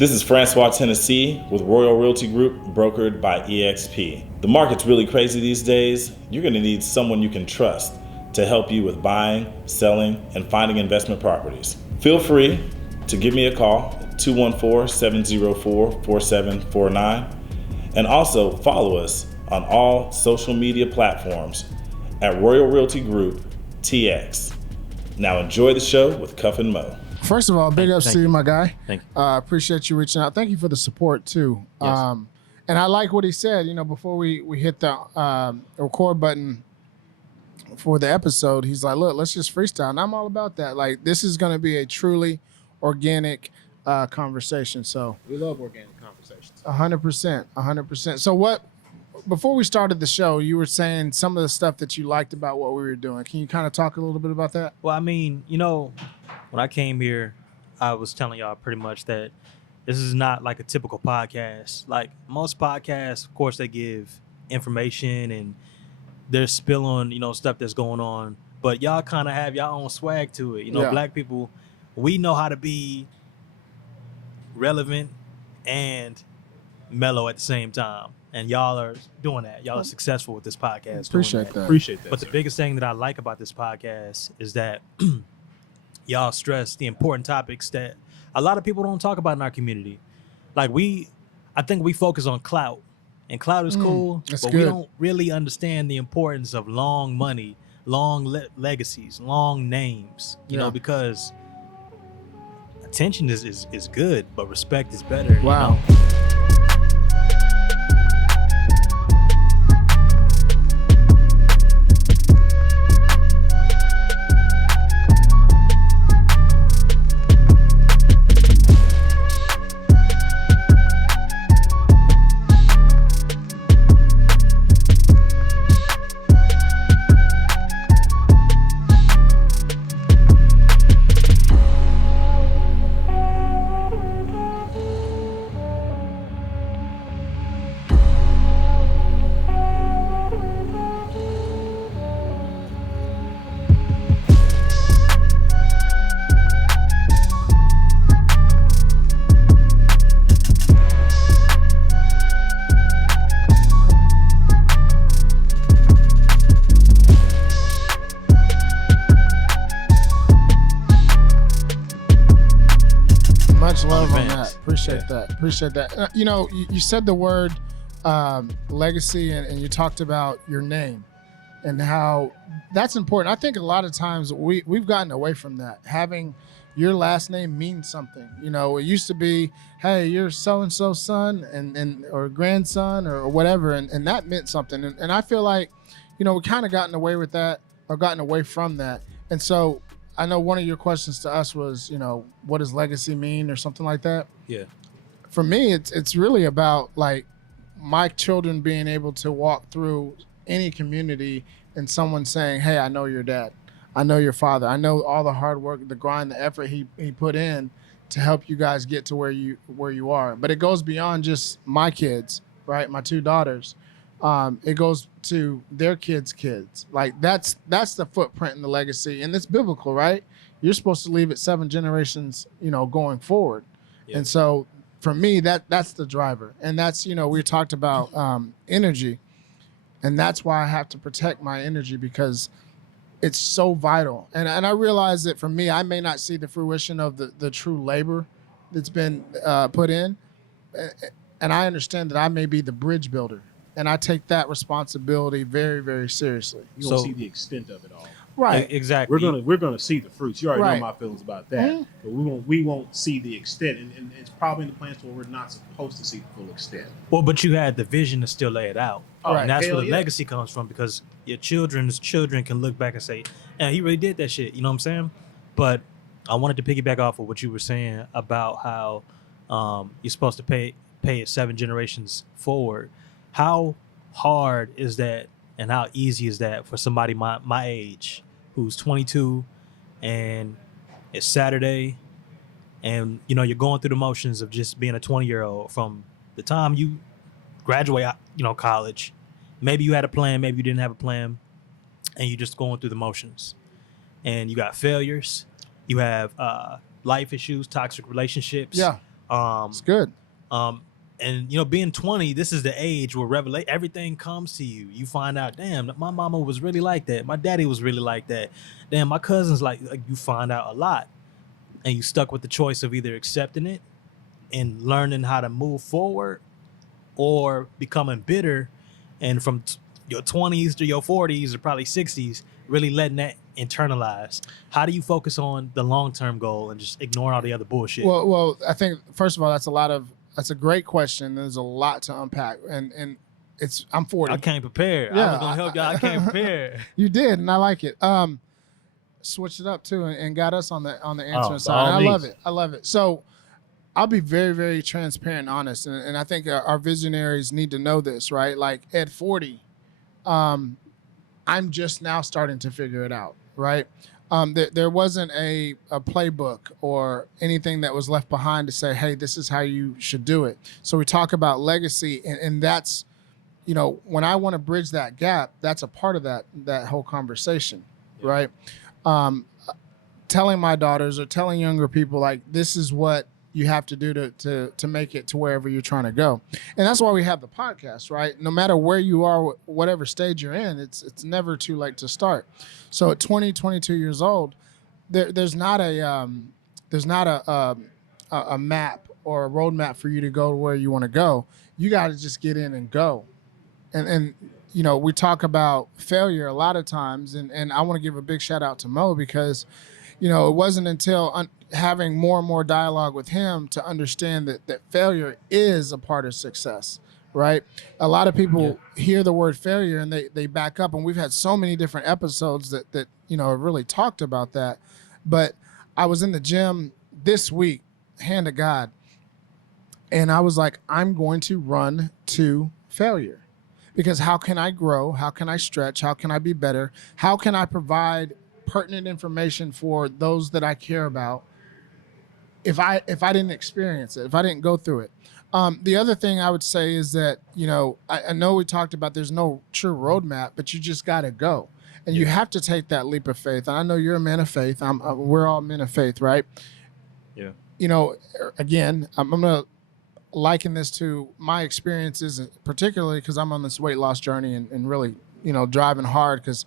This is Francois Tennessee with Royal Realty Group, brokered by eXp. The market's really crazy these days. You're going to need someone you can trust to help you with buying, selling, and finding investment properties. Feel free to give me a call at 214-704-4749, and also follow us on all social media platforms at Royal Realty Group TX. Now enjoy the show with Cuff and Mo. First of all, big ups to you, my guy. Thank you. Appreciate you reaching out. Thank you for the support too. Yes. And I like what he said. Before we hit the record button for the episode, he's like, "Look, let's just freestyle." And I'm all about that. Like, this is going to be a truly organic conversation. So we love organic conversations. 100%. So before we started the show, you were saying some of the stuff that you liked about what we were doing. Can you kind of talk a little bit about that? Well, I mean, when I came here, I was telling y'all pretty much that this is not like a typical podcast. Like most podcasts, of course, they give information and they're spilling, stuff that's going on. But y'all kind of have your own swag to it. Yeah. Black people, we know how to be relevant and mellow at the same time. And y'all are doing that. Y'all are successful with this podcast. Appreciate that. Appreciate that. But the biggest thing that I like about this podcast is that y'all stress the important topics that a lot of people don't talk about in our community. Like I think we focus on clout, and clout is cool, but good. we don't really understand the importance of long money, long legacies, long names, because attention is good, but respect is better. Wow. Much love on that. Appreciate that. You said the word legacy, and you talked about your name and how that's important. I think a lot of times we've gotten away from that. Having your last name means something. It used to be, hey, you're so-and-so's son and or grandson or whatever, and that meant something. And I feel like, we kind of gotten away with that or gotten away from that. And so I know one of your questions to us was, what does legacy mean or something like that? Yeah. For me, it's really about like my children being able to walk through any community and someone saying, hey, I know your dad. I know your father. I know all the hard work, the grind, the effort he put in to help you guys get to where you are. But it goes beyond just my kids, right? My two daughters. It goes to their kids' kids. Like that's the footprint and the legacy, and it's biblical, right? You're supposed to leave it 7 generations, going forward. Yeah. And so for me, that's the driver, and that's we talked about energy, and that's why I have to protect my energy because it's so vital. And I realize that for me, I may not see the fruition of the true labor that's been put in, and I understand that I may be the bridge builder. And I take that responsibility very, very seriously. You don't see the extent of it all. Right. Exactly. We're gonna see the fruits. You already know my feelings about that. Mm-hmm. But we won't see the extent, and it's probably in the plans where we're not supposed to see the full extent. Well, but you had the vision to still lay it out. Right. And that's Hell where the yeah. legacy comes from, because your children's children can look back and say, yeah, he really did that shit. You know what I'm saying? But I wanted to piggyback off of what you were saying about how you're supposed to pay it 7 generations forward. How hard is that, and how easy is that for somebody my age who's 22 and it's Saturday and you're going through the motions of just being a 20-year-old from the time you graduate college. Maybe you had a plan, maybe you didn't have a plan, and you're just going through the motions. And you got failures, you have life issues, toxic relationships, Yeah. It's good. And you know, being 20, this is the age where everything comes to you. You find out, damn, my mama was really like that. My daddy was really like that. Damn, my cousins like you find out a lot, and you stuck with the choice of either accepting it and learning how to move forward, or becoming bitter, and from your 20s to your 40s or probably 60s, really letting that internalize. How do you focus on the long-term goal and just ignore all the other bullshit? Well, I think first of all, that's a great question. There's a lot to unpack, and I'm 40. I can't prepare. I was gonna help y'all. I can't prepare. You did, and I like it. Switched it up too, and got us on the answering side. And I love it. So I'll be very, very transparent and honest, and I think our visionaries need to know this, right? Like at 40, I'm just now starting to figure it out, right? There wasn't a playbook or anything that was left behind to say, hey, this is how you should do it. So we talk about legacy, and that's, you know, when I want to bridge that gap, that's a part of that whole conversation, right? Telling my daughters or telling younger people, like, this is what you have to do to make it to wherever you're trying to go. And that's why we have the podcast, right? No matter where you are, whatever stage you're in, it's never too late to start. So at 20, 22 years old, there's not a map or a roadmap for you to go to where you want to go. You got to just get in and go. And you know, we talk about failure a lot of times, and I want to give a big shout out to Mo, because, you know, it wasn't until having more and more dialogue with him to understand that failure is a part of success, right? A lot of people hear the word failure and they back up, and we've had so many different episodes that you know, have really talked about that. But I was in the gym this week, hand to God, and I was like, I'm going to run to failure. Because how can I grow? How can I stretch? How can I be better? How can I provide pertinent information for those that I care about if I didn't experience it, if I didn't go through it? The other thing I would say is that, you know, I know we talked about there's no true roadmap, but you just got to go. And you have to take that leap of faith. And I know you're a man of faith. We're all men of faith, right? Yeah. You know, again, I'm going to liken this to my experiences, particularly because I'm on this weight loss journey and really, you know, driving hard because,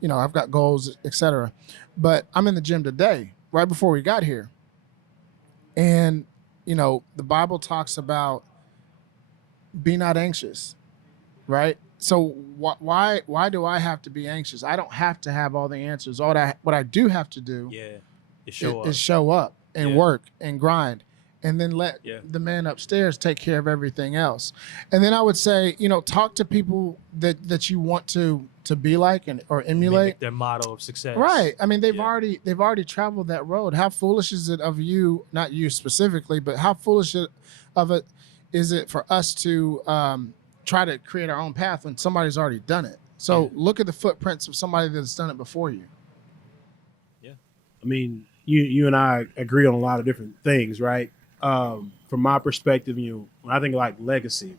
you know, I've got goals, etc. But I'm in the gym today, right before we got here. And, you know, the Bible talks about be not anxious, right? So why do I have to be anxious? I don't have to have all the answers. What I do have to do is show up and work and grind, and then let the man upstairs take care of everything else. And then I would say, you know, talk to people that you want to be like or emulate. Mimic their model of success. Right. I mean, they've already traveled that road. How foolish is it of you, not you specifically, but how foolish is it for us to try to create our own path when somebody's already done it? So look at the footprints of somebody that's done it before you. Yeah. I mean, you and I agree on a lot of different things, right? From my perspective, you know, when I think of like legacy,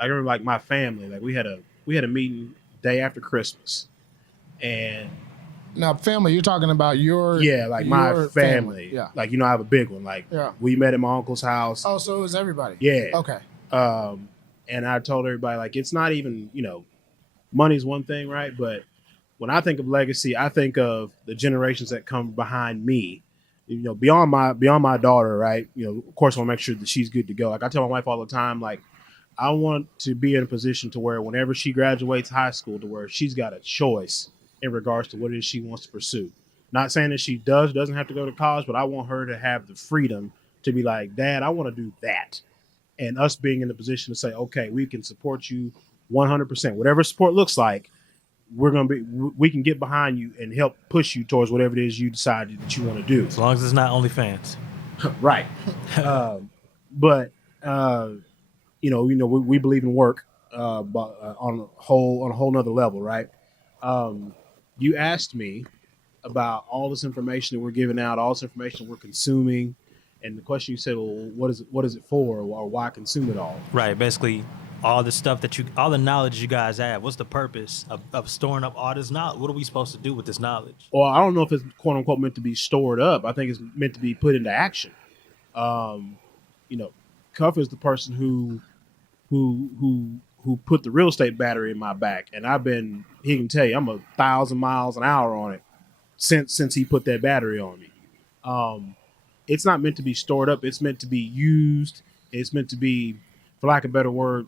I remember like my family, like we had a meeting day after Christmas, and now family, you're talking about my family. Yeah. Like, you know, I have a big one. Like we met at my uncle's house. Oh, so it was everybody. Yeah. Okay. And I told everybody, like, it's not even, you know, money's one thing, right? But when I think of legacy, I think of the generations that come behind me. You know, beyond my daughter, right? You know, of course, I want to make sure that she's good to go. Like I tell my wife all the time, like, I want to be in a position to where whenever she graduates high school, to where she's got a choice in regards to what it is she wants to pursue. Not saying that she doesn't have to go to college, but I want her to have the freedom to be like, Dad, I want to do that. And us being in the position to say, okay, we can support you 100%. Whatever support looks like, we can get behind you and help push you towards whatever it is you decided that you want to do. As long as it's not OnlyFans. Right. But you know, we believe in work, but on a whole nother level, right? You asked me about all this information that we're giving out, all this information we're consuming, and the question you said, well, what is it for, or why consume it all? Right. Basically, all the stuff all the knowledge you guys have. What's the purpose of storing up all this knowledge? What are we supposed to do with this knowledge? Well, I don't know if it's quote unquote meant to be stored up. I think it's meant to be put into action. You Cuff is the person who put the real estate battery in my back, and he can tell you I'm 1,000 miles an hour on it since he put that battery on me. Um, it's not meant to be stored up. It's meant to be used. It's meant to be, for lack of a better word,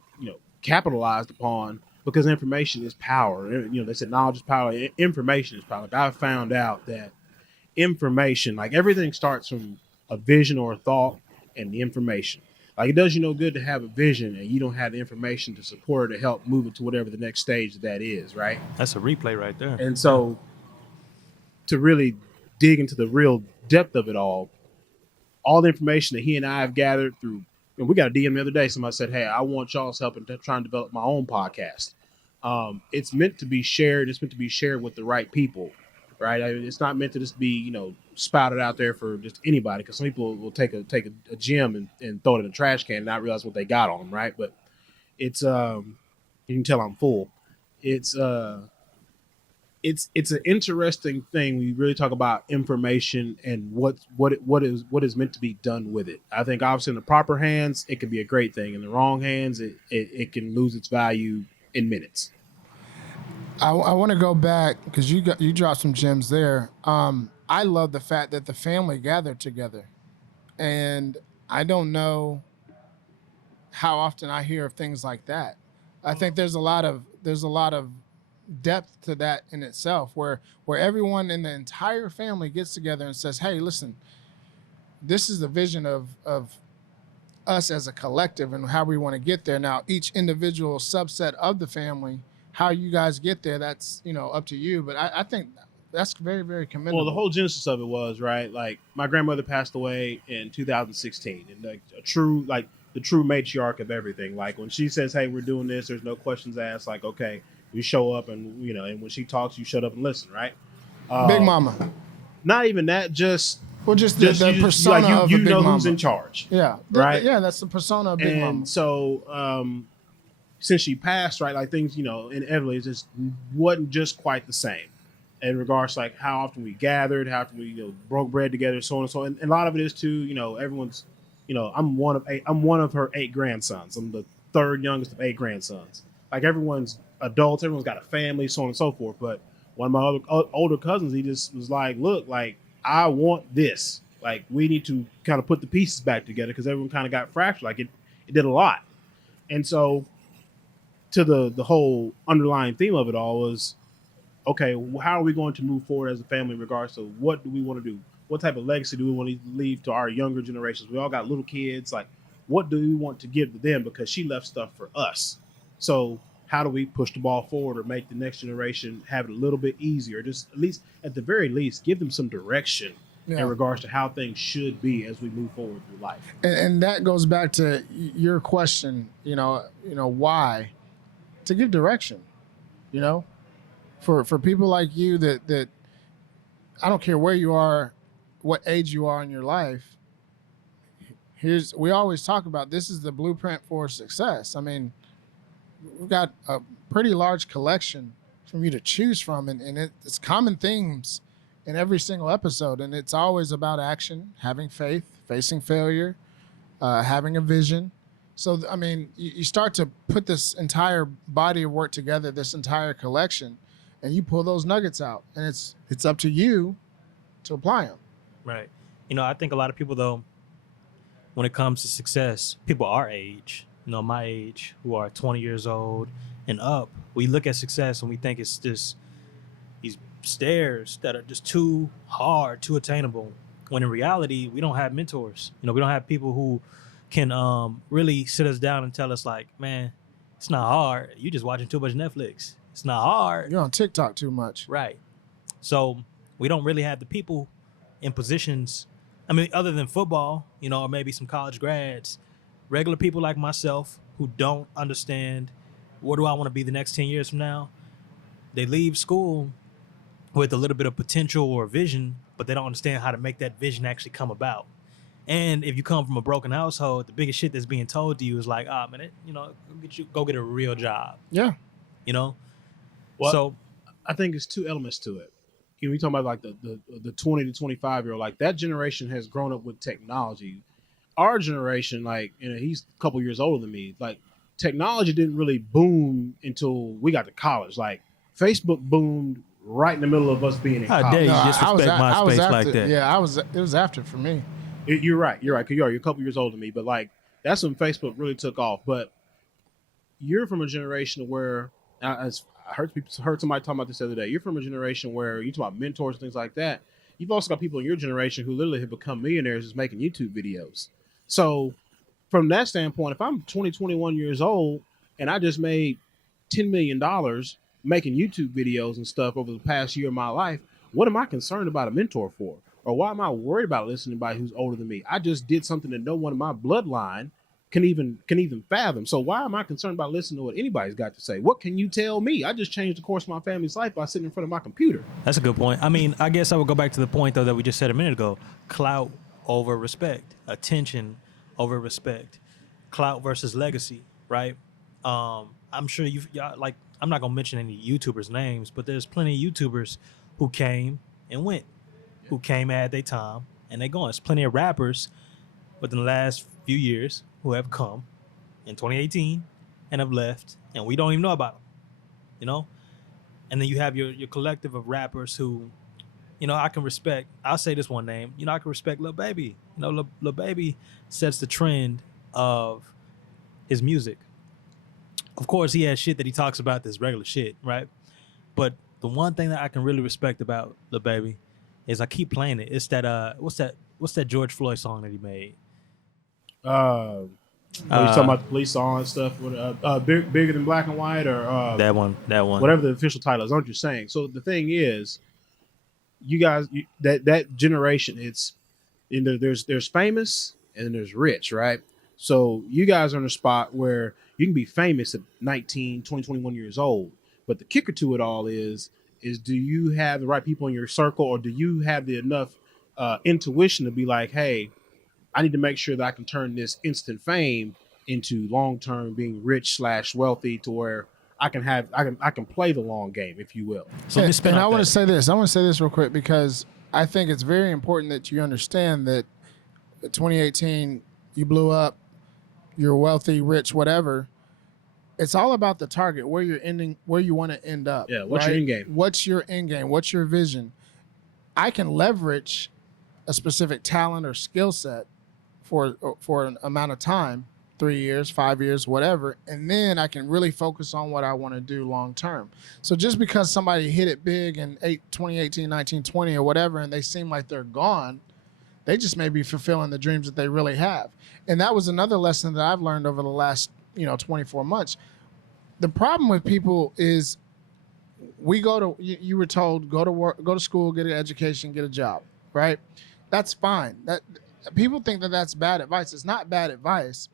capitalized upon, because information is power. They said knowledge is power. Information is power. Like, I found out that information, like everything starts from a vision or a thought and the information. Like, it does you no good to have a vision and you don't have the information to support it to help move it to whatever the next stage that is, right? That's a replay right there. And so to really dig into the real depth of it all the information that he and I have gathered through, and we got a DM the other day. Somebody said, "Hey, I want y'all's help in trying to develop my own podcast." It's meant to be shared. It's meant to be shared with the right people, right? It's not meant to just be, spouted out there for just anybody. Because some people will take a gem and throw it in a trash can and not realize what they got on them, right? But it's you can tell I'm full. It's an interesting thing. We really talk about information and what is meant to be done with it. I think obviously in the proper hands, it can be a great thing. In the wrong hands, it can lose its value in minutes. I want to go back because you dropped some gems there. I love the fact that the family gathered together, and I don't know how often I hear of things like that. I think there's a lot of depth to that in itself, where everyone in the entire family gets together and says, "Hey, listen, this is the vision of us as a collective and how we want to get there. Now, each individual subset of the family, how you guys get there, that's up to you. But I think that's very, very commendable." Well, the whole genesis of it was, right, like my grandmother passed away in 2016, and like the true matriarch of everything. Like when she says, "Hey, we're doing this," there's no questions asked. Like, okay, we show up, and and when she talks, you shut up and listen, right? Big Mama. Not even that, just the persona of a Big Mama. Who's in charge. Yeah, right. Yeah, that's the persona of Big Mama. And so, since she passed, right, like things, inevitably just wasn't just quite the same in regards to like how often we gathered, how often we broke bread together, so on and so on. And a lot of it is too, everyone's, I'm one of her 8 grandsons. I'm the third youngest of 8 grandsons. Like everyone's adults, everyone's got a family, so on and so forth. But one of my other older cousins, he just was like, "Look, like I want this. Like we need to kind of put the pieces back together because everyone kind of got fractured. Like it did a lot." And so, to the whole underlying theme of it all was, okay, how are we going to move forward as a family in regards to what do we want to do? What type of legacy do we want to leave to our younger generations? We all got little kids. Like, what do we want to give to them? Because she left stuff for us. So how do we push the ball forward or make the next generation have it a little bit easier? Just at the very least, give them some direction in regards to how things should be as we move forward through life. And that goes back to your question, why? To give direction, for people like you that I don't care where you are, what age you are in your life. We always talk about this is the blueprint for success. I mean, we've got a pretty large collection from you to choose from, and it's common themes in every single episode, and it's always about action, having faith, facing failure, having a vision. So, I mean, you start to put this entire body of work together, this entire collection, and you pull those nuggets out, and it's up to you to apply them. Right. I think a lot of people, though, when it comes to success, people our age, my age, who are 20 years old and up, we look at success and we think it's just these stairs that are just too hard, too attainable. When in reality, we don't have mentors. We don't have people who can really sit us down and tell us like, man, it's not hard. You just watching too much Netflix. It's not hard. You're on TikTok too much. Right. So we don't really have the people in positions. I mean, other than football, or maybe some college grads, regular people like myself who don't understand what do I want to be the next 10 years from now. They leave school with a little bit of potential or vision, but they don't understand how to make that vision actually come about. And if you come from a broken household, the biggest shit that's being told to you is like, "Ah, man, go get a real job." Yeah. Well, so I think it's 2 elements to it. We talking about like the 20 to 25-year-old, like that generation has grown up with technology. our generation, like, he's a couple years older than me. Like, technology didn't really boom until we got to college. Like, Facebook boomed right in the middle of us being in How dare college. you No, disrespect I was MySpace like after. that? Yeah, it was after for me. You're right. You're right. 'Cause you're a couple years older than me, but like that's when Facebook really took off. But you're from a generation where I heard somebody talking about this the other day. You're from a generation where you talk about mentors and things like that. You've also got people in your generation who literally have become millionaires just making YouTube videos. So from that standpoint, if I'm 20, 21 years old and I just made $10 million making YouTube videos and stuff over the past year of my life, what am I concerned about a mentor for? Or why am I worried about listening to anybody who's older than me? I just did something that no one in my bloodline can even fathom. So why am I concerned about listening to what anybody's got to say? What can you tell me? I just changed the course of my family's life by sitting in front of my computer. That's a good point. I mean, I guess I would go back to the point though that we just said a minute ago: clout over respect, attention over respect, clout versus legacy, right? I'm sure y'all, like, I'm not gonna mention any YouTubers' names, but there's plenty of YouTubers who came and went, who came at their time and they gone. There's plenty of rappers within the last few years who have come in 2018 and have left, and we don't even know about them, you know? And then you have your collective of rappers who, I can respect. I'll say this one name. I can respect Lil Baby. Lil Baby sets the trend of his music. Of course, he has shit that he talks about that's regular shit, right? But the one thing that I can really respect about Lil Baby is I keep playing it. It's that what's that George Floyd song that he made? Are you talking about the police song and stuff? Bigger than black and white, or that one. whatever the official title is. Aren't you saying? So the thing is, you guys, that generation, there's famous and then there's rich, right? So you guys are in a spot where you can be famous at 19, 20, 21 years old. But the kicker to it all is do you have the right people in your circle, or do you have the enough intuition to be like, hey, I need to make sure that I can turn this instant fame into long-term being rich / wealthy, to where I can play the long game, if you will. So let me spin and off I want to that. say this. I want to say this real quick because I think it's very important that you understand that 2018 you blew up, you're wealthy, rich, whatever. It's all about the target, where you're ending, where you want to end up. Yeah, what's your end game? What's your end game? What's your vision? I can leverage a specific talent or skill set for an amount of time, 3 years, 5 years, whatever, and then I can really focus on what I want to do long term. So just because somebody hit it big in 2018, 19, 20 or whatever, and they seem like they're gone, they just may be fulfilling the dreams that they really have. And that was another lesson that I've learned over the last 24 months. The problem with people is we go to, you were told, go to work, go to school, get an education, get a job, right? That's fine. That people think that that's bad advice. It's not bad advice.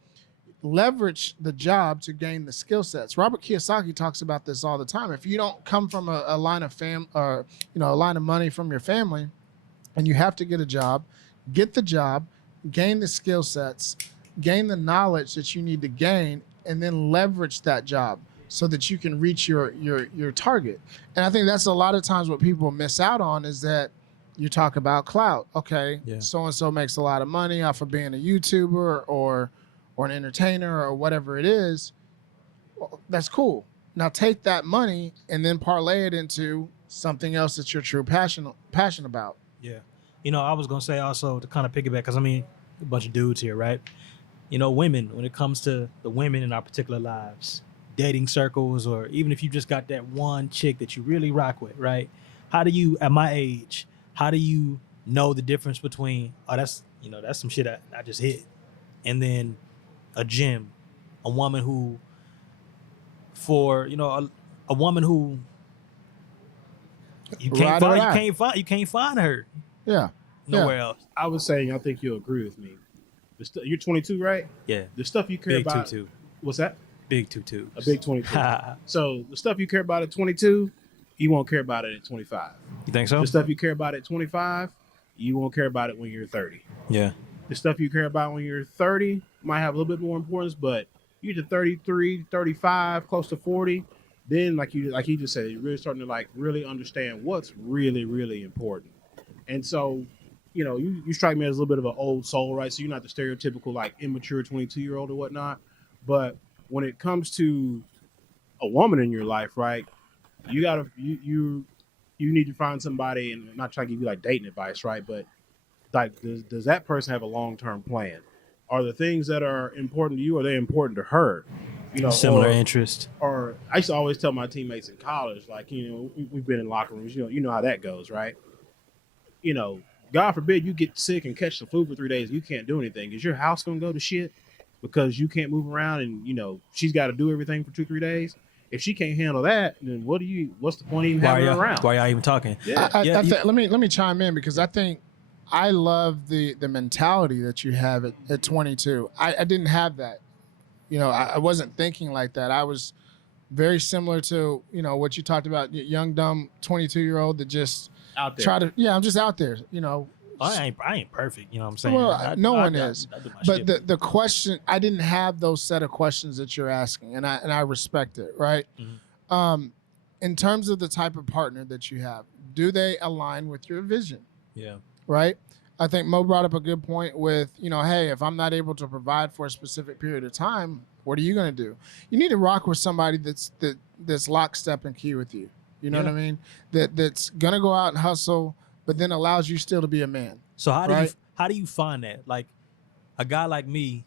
Leverage the job to gain the skill sets. Robert Kiyosaki talks about this all the time. If you don't come from a line of a line of money from your family, and you have to get a job, get the job, gain the skill sets, gain the knowledge that you need to gain, and then leverage that job so that you can reach your target. And I think that's a lot of times what people miss out on is that you talk about clout. Okay, Yeah. so-and-so makes a lot of money off of being a YouTuber or an entertainer or whatever it is. Well, that's cool. Now take that money and then parlay it into something else that you're true passionate about. Yeah. I was going to say also to kind of piggyback, because I mean, a bunch of dudes here, right? Women, when it comes to the women in our particular lives, dating circles, or even if you just got that one chick that you really rock with, right? How do you, at my age, how do you know the difference between, oh, that's some shit I just hit, and then a gem, a woman who, a woman who you can't find her Yeah. nowhere else. I was saying, I think you'll agree with me. You're 22, right? Yeah. The stuff you care Big about. 22. What's that? Big 22. A big 22. So the stuff you care about at 22, you won't care about it at 25. You think so? The stuff you care about at 25, you won't care about it when you're 30. Yeah. The stuff you care about when you're 30 might have a little bit more importance, but you get to 33, 35, close to 40, then like you just said, you're really starting to really understand what's really, really important. And so you strike me as a little bit of an old soul, right? So you're not the stereotypical like immature 22-year-old or whatnot. But when it comes to a woman in your life, right? You gotta you need to find somebody, and I'm not trying to give you like dating advice, right? But like, does that person have a long term plan? Are the things that are important to you, are they important to her? Similar interest. Or I used to always tell my teammates in college, like, we've been in locker rooms, you know how that goes, right? You know, God forbid you get sick and catch the flu for 3 days, and you can't do anything. Is your house gonna go to shit because you can't move around, and she's got to do everything for 2-3 days? If she can't handle that, then what's the point of even having her around? Why y'all even talking? Yeah. Let me chime in, because I think I love the mentality that you have at 22. I didn't have that. I wasn't thinking like that. I was very similar to what you talked about, young dumb 22-year-old that just Out there. I'm just out there. I ain't perfect. You know what I'm saying? Well, no one is. I do my But shit. the question, I didn't have those set of questions that you're asking, and I respect it, right? Mm-hmm. In terms of the type of partner that you have, do they align with your vision? Yeah. Right? I think Mo brought up a good point with, hey, if I'm not able to provide for a specific period of time, what are you going to do? You need to rock with somebody that's lockstep and key with you. You know what I mean? That's going to go out and hustle, but then allows you still to be a man. So how do you find that? Like, a guy like me,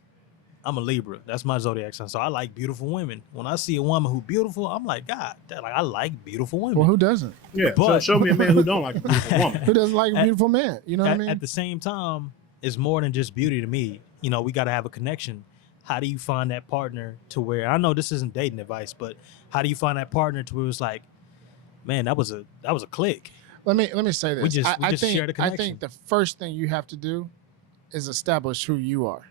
I'm a Libra. That's my zodiac sign. So I like beautiful women. When I see a woman who's beautiful, I'm like, God, I like beautiful women. Well, who doesn't? Yeah, But- so show me a man who don't like a beautiful woman. Who doesn't like a beautiful man? You know what I mean? At the same time, it's more than just beauty to me. We got to have a connection. How do you find that partner to where, I know this isn't dating advice, but how do you find that partner to where it's like, man, that was a click. Let me say this. We just share the I connection. think the first thing you have to do is establish who you are.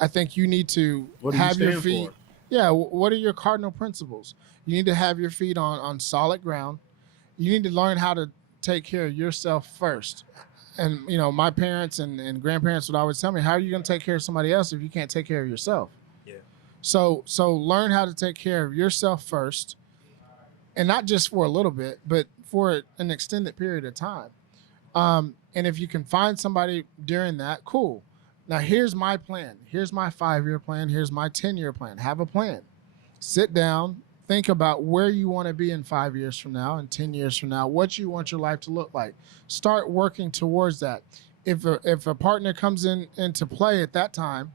I think you need to What do you have your stand feet. for? Yeah, what are your cardinal principles? You need to have your feet on solid ground. You need to learn how to take care of yourself first. And my parents and grandparents would always tell me, how are you going to take care of somebody else if you can't take care of yourself? Yeah. So learn how to take care of yourself first, and not just for a little bit, but for an extended period of time. And if you can find somebody during that, cool. Now, here's my plan. Here's my 5-year plan. Here's my 10-year plan. Have a plan. Sit down. Think about where you want to be in 5 years from now and 10 years from now, what you want your life to look like. Start working towards that. If a partner comes into play at that time,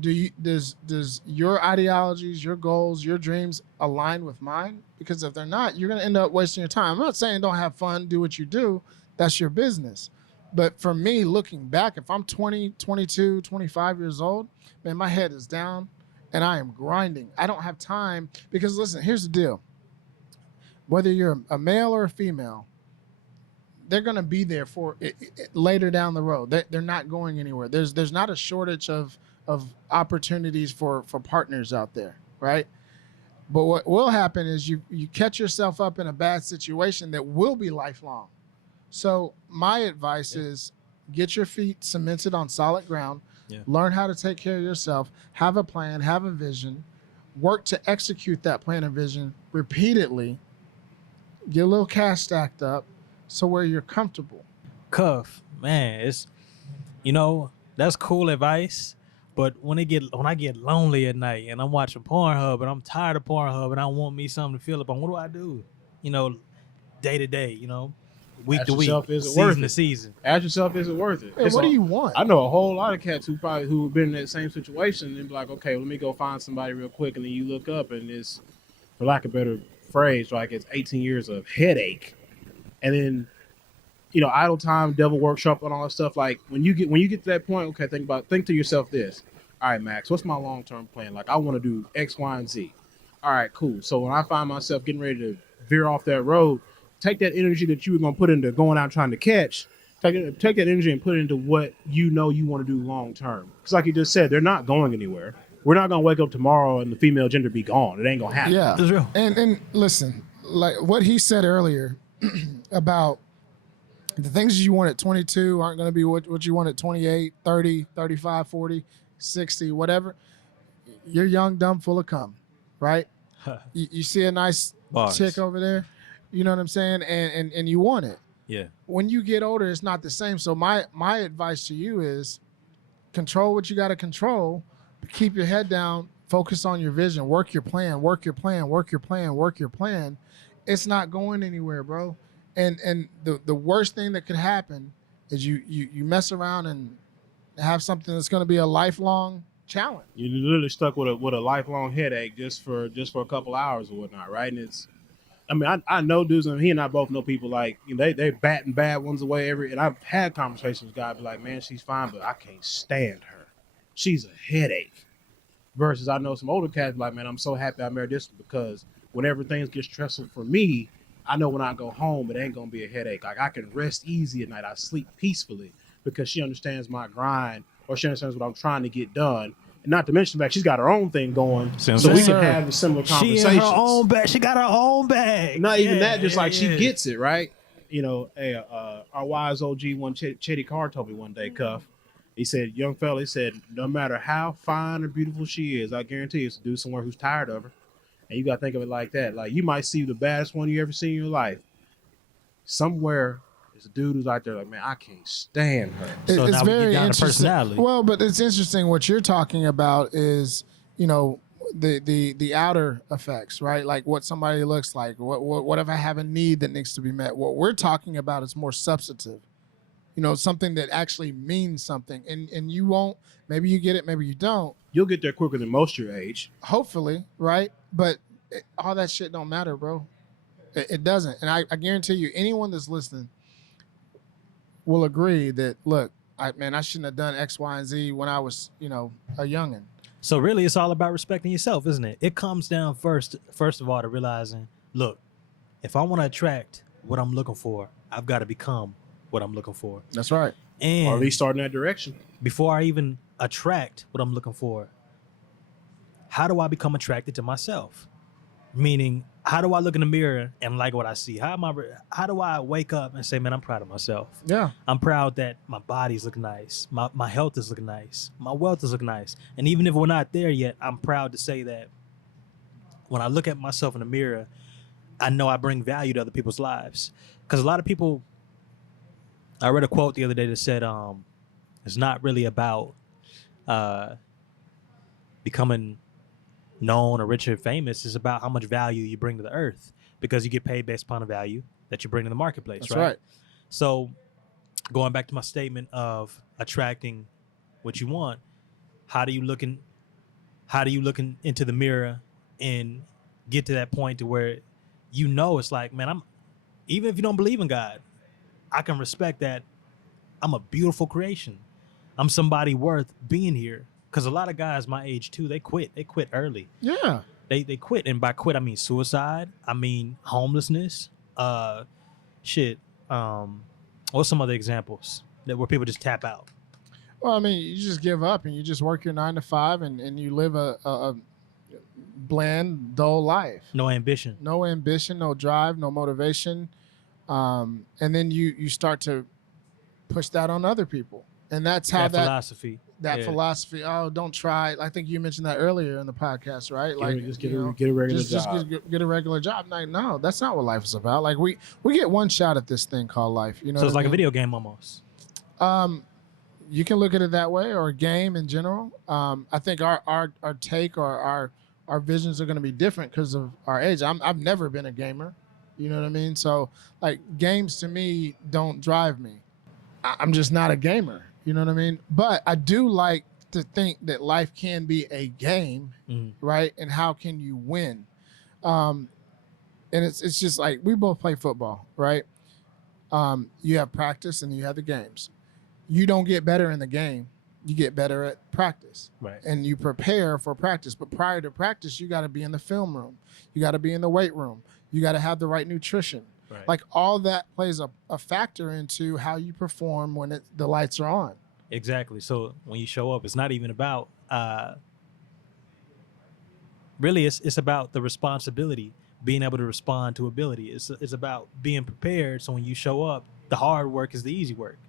does your ideologies, your goals, your dreams align with mine? Because if they're not, you're going to end up wasting your time. I'm not saying don't have fun, do what you do. That's your business. But for me, looking back, if I'm 20, 22, 25 years old, man, my head is down and I am grinding. I don't have time because, listen, here's the deal. Whether you're a male or a female, they're going to be there for it later down the road. They're not going anywhere. There's not a shortage of opportunities for partners out there, right? But what will happen is you catch yourself up in a bad situation that will be lifelong. So my advice is get your feet cemented on solid ground, learn how to take care of yourself, have a plan, have a vision, work to execute that plan and vision repeatedly, get a little cash stacked up so where you're comfortable. Cuff, man, it's that's cool advice. But when I get lonely at night and I'm watching Pornhub and I'm tired of Pornhub and I want me something to feel up on, what do I do? Day to day, week to week, season to season. Ask yourself, is it worth it? Hey, what do you want? I know a whole lot of cats who've been in that same situation and be like, okay, let me go find somebody real quick, and then you look up and it's, for lack of a better phrase, like it's 18 years of headache, and then idle time, devil workshop, and all that stuff. Like when you get to that point, okay, think to yourself this. All right, Max, what's my long-term plan? Like, I want to do X, Y, and Z. All right, cool. So when I find myself getting ready to veer off that road, take that energy that you were going to put into going out trying to catch, take that energy and put it into what you want to do long-term. Because like you just said, they're not going anywhere. We're not going to wake up tomorrow and the female gender be gone. It ain't going to happen. Yeah. It's real. And listen, like what he said earlier about the things you want at 22 aren't going to be what you want at 28, 30, 35, 40, 60, whatever. You're young, dumb, full of cum, right? You see a nice Bars. chick over there, you know what I'm saying? And you want it. Yeah. When you get older, it's not the same. So my advice to you is control what you got to control. Keep your head down. Focus on your vision. Work your plan. Work your plan. Work your plan. Work your plan. It's not going anywhere, bro. And the worst thing that could happen is you mess around and have something that's going to be a lifelong challenge. You're literally stuck with a lifelong headache just for a couple hours or whatnot, right? And it's, I mean, I know dudes, and he and I both know people like, you know, they batting bad ones away and I've had conversations with guys be like, man, she's fine, but I can't stand her. She's a headache. Versus I know some older cats like, man, I'm so happy I married this one because whenever things get stressful for me, I know when I go home, it ain't gonna be a headache. Like I can rest easy at night. I sleep peacefully because she understands my grind or she understands what I'm trying to get done. And not to mention the fact she's got her own thing going, so we can have a similar conversations. She in her own bag. She got her own bag. Not even that, just like she gets it, right? You know, hey, our wise OG one, Chetty Carr told me one day, Cuff. He said, young fella, he said, no matter how fine or beautiful she is, I guarantee it's a dude somewhere who's tired of her. And you got to think of it like that. Like you might see the baddest one you ever seen in your life. Somewhere there's a dude who's out there like, man, I can't stand her. So It's now we very get down to interesting. personality. Well, but it's interesting what you're talking about is, you know, the outer effects, right? Like what somebody looks like. What if I have a need that needs to be met? What we're talking about is more substantive. You know, something that actually means something. And you won't, maybe you get it, maybe you don't. You'll get there quicker than most your age. Hopefully, right? But all that shit don't matter, bro. It doesn't. And I guarantee you, anyone that's listening will agree that, look, I shouldn't have done X, Y, and Z when I was, you know, a youngin'. So really, it's all about respecting yourself, isn't it? It comes down first of all to realizing, look, if I want to attract what I'm looking for, I've got to become what I'm looking for. That's right. And Or at least start in that direction. before I even attract what I'm looking for, how do I become attracted to myself? Meaning, how do I look in the mirror and like what I see? How do I wake up and say, man, I'm proud of myself? Yeah. I'm proud that my body's looking nice. My health is looking nice. My wealth is looking nice. And even if we're not there yet, I'm proud to say that when I look at myself in the mirror, I know I bring value to other people's lives. Because a lot of people, I read a quote the other day that said, it's not really about becoming known or rich or famous. It's about how much value you bring to the earth, because you get paid based upon the value that you bring to the marketplace. That's right. So going back to my statement of attracting what you want, how do you look into the mirror and get to that point to where you know it's like, man, even if you don't believe in God, I can respect that I'm a beautiful creation. I'm somebody worth being here. Because a lot of guys my age too, they quit. They quit early. Yeah. They quit, and by quit I mean suicide. I mean homelessness. What's some other examples where people just tap out? Well, I mean, you just give up and you just work your 9 to 5 and you live a bland, dull life. No ambition. No ambition, no drive, no motivation. And then you start to push that on other people. And that's how that philosophy. Philosophy. Oh, don't try. I think you mentioned that earlier in the podcast, right? Get a regular job. Just get a regular job. Like, no, that's not what life is about. Like we get one shot at this thing called life. You know, so it's like a video game almost. You can look at it that way, or a game in general. I think our take or our visions are going to be different because of our age. I've never been a gamer. You know what I mean? So like games to me don't drive me. I'm just not a gamer. You know what I mean? But I do like to think that life can be a game, right? And how can you win? And it's just like we both play football, right? You have practice and you have the games. You don't get better in the game. You get better at practice. Right. And you prepare for practice. But prior to practice, you got to be in the film room. You got to be in the weight room. You got to have the right nutrition. Right. Like all that plays a factor into how you perform when the lights are on. Exactly. So when you show up, it's not even about really it's about the responsibility, being able to respond to ability. It's about being prepared, so when you show up, the hard work is the easy work.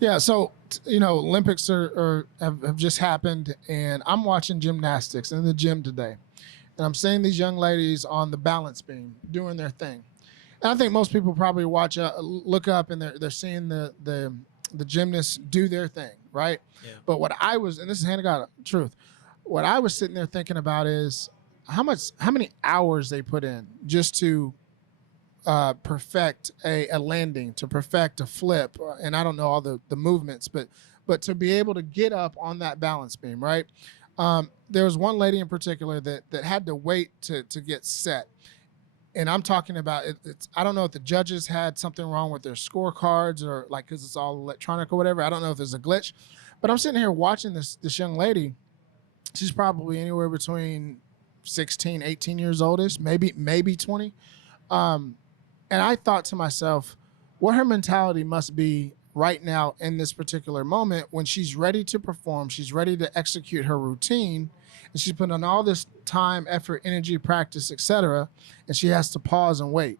Yeah, so Olympics have just happened, and I'm watching gymnastics in the gym today, and I'm seeing these young ladies on the balance beam doing their thing. And I think most people probably look up, and they're seeing the gymnasts do their thing, right? Yeah. But what I was, and this is hand of God truth, what I was sitting there thinking about is how many hours they put in just to perfect a landing, to perfect a flip, and I don't know all the movements, but to be able to get up on that balance beam, right? There was one lady in particular that had to wait to get set. And I'm talking about it's. I don't know if the judges had something wrong with their scorecards or like because it's all electronic or whatever. I don't know if there's a glitch, but I'm sitting here watching this young lady. She's probably anywhere between 16, 18 years oldish, maybe 20. Um, and I thought to myself, what her mentality must be right now in this particular moment when she's ready to perform, she's ready to execute her routine, and she's putting on all this time, effort, energy, practice, etc., and she has to pause and wait,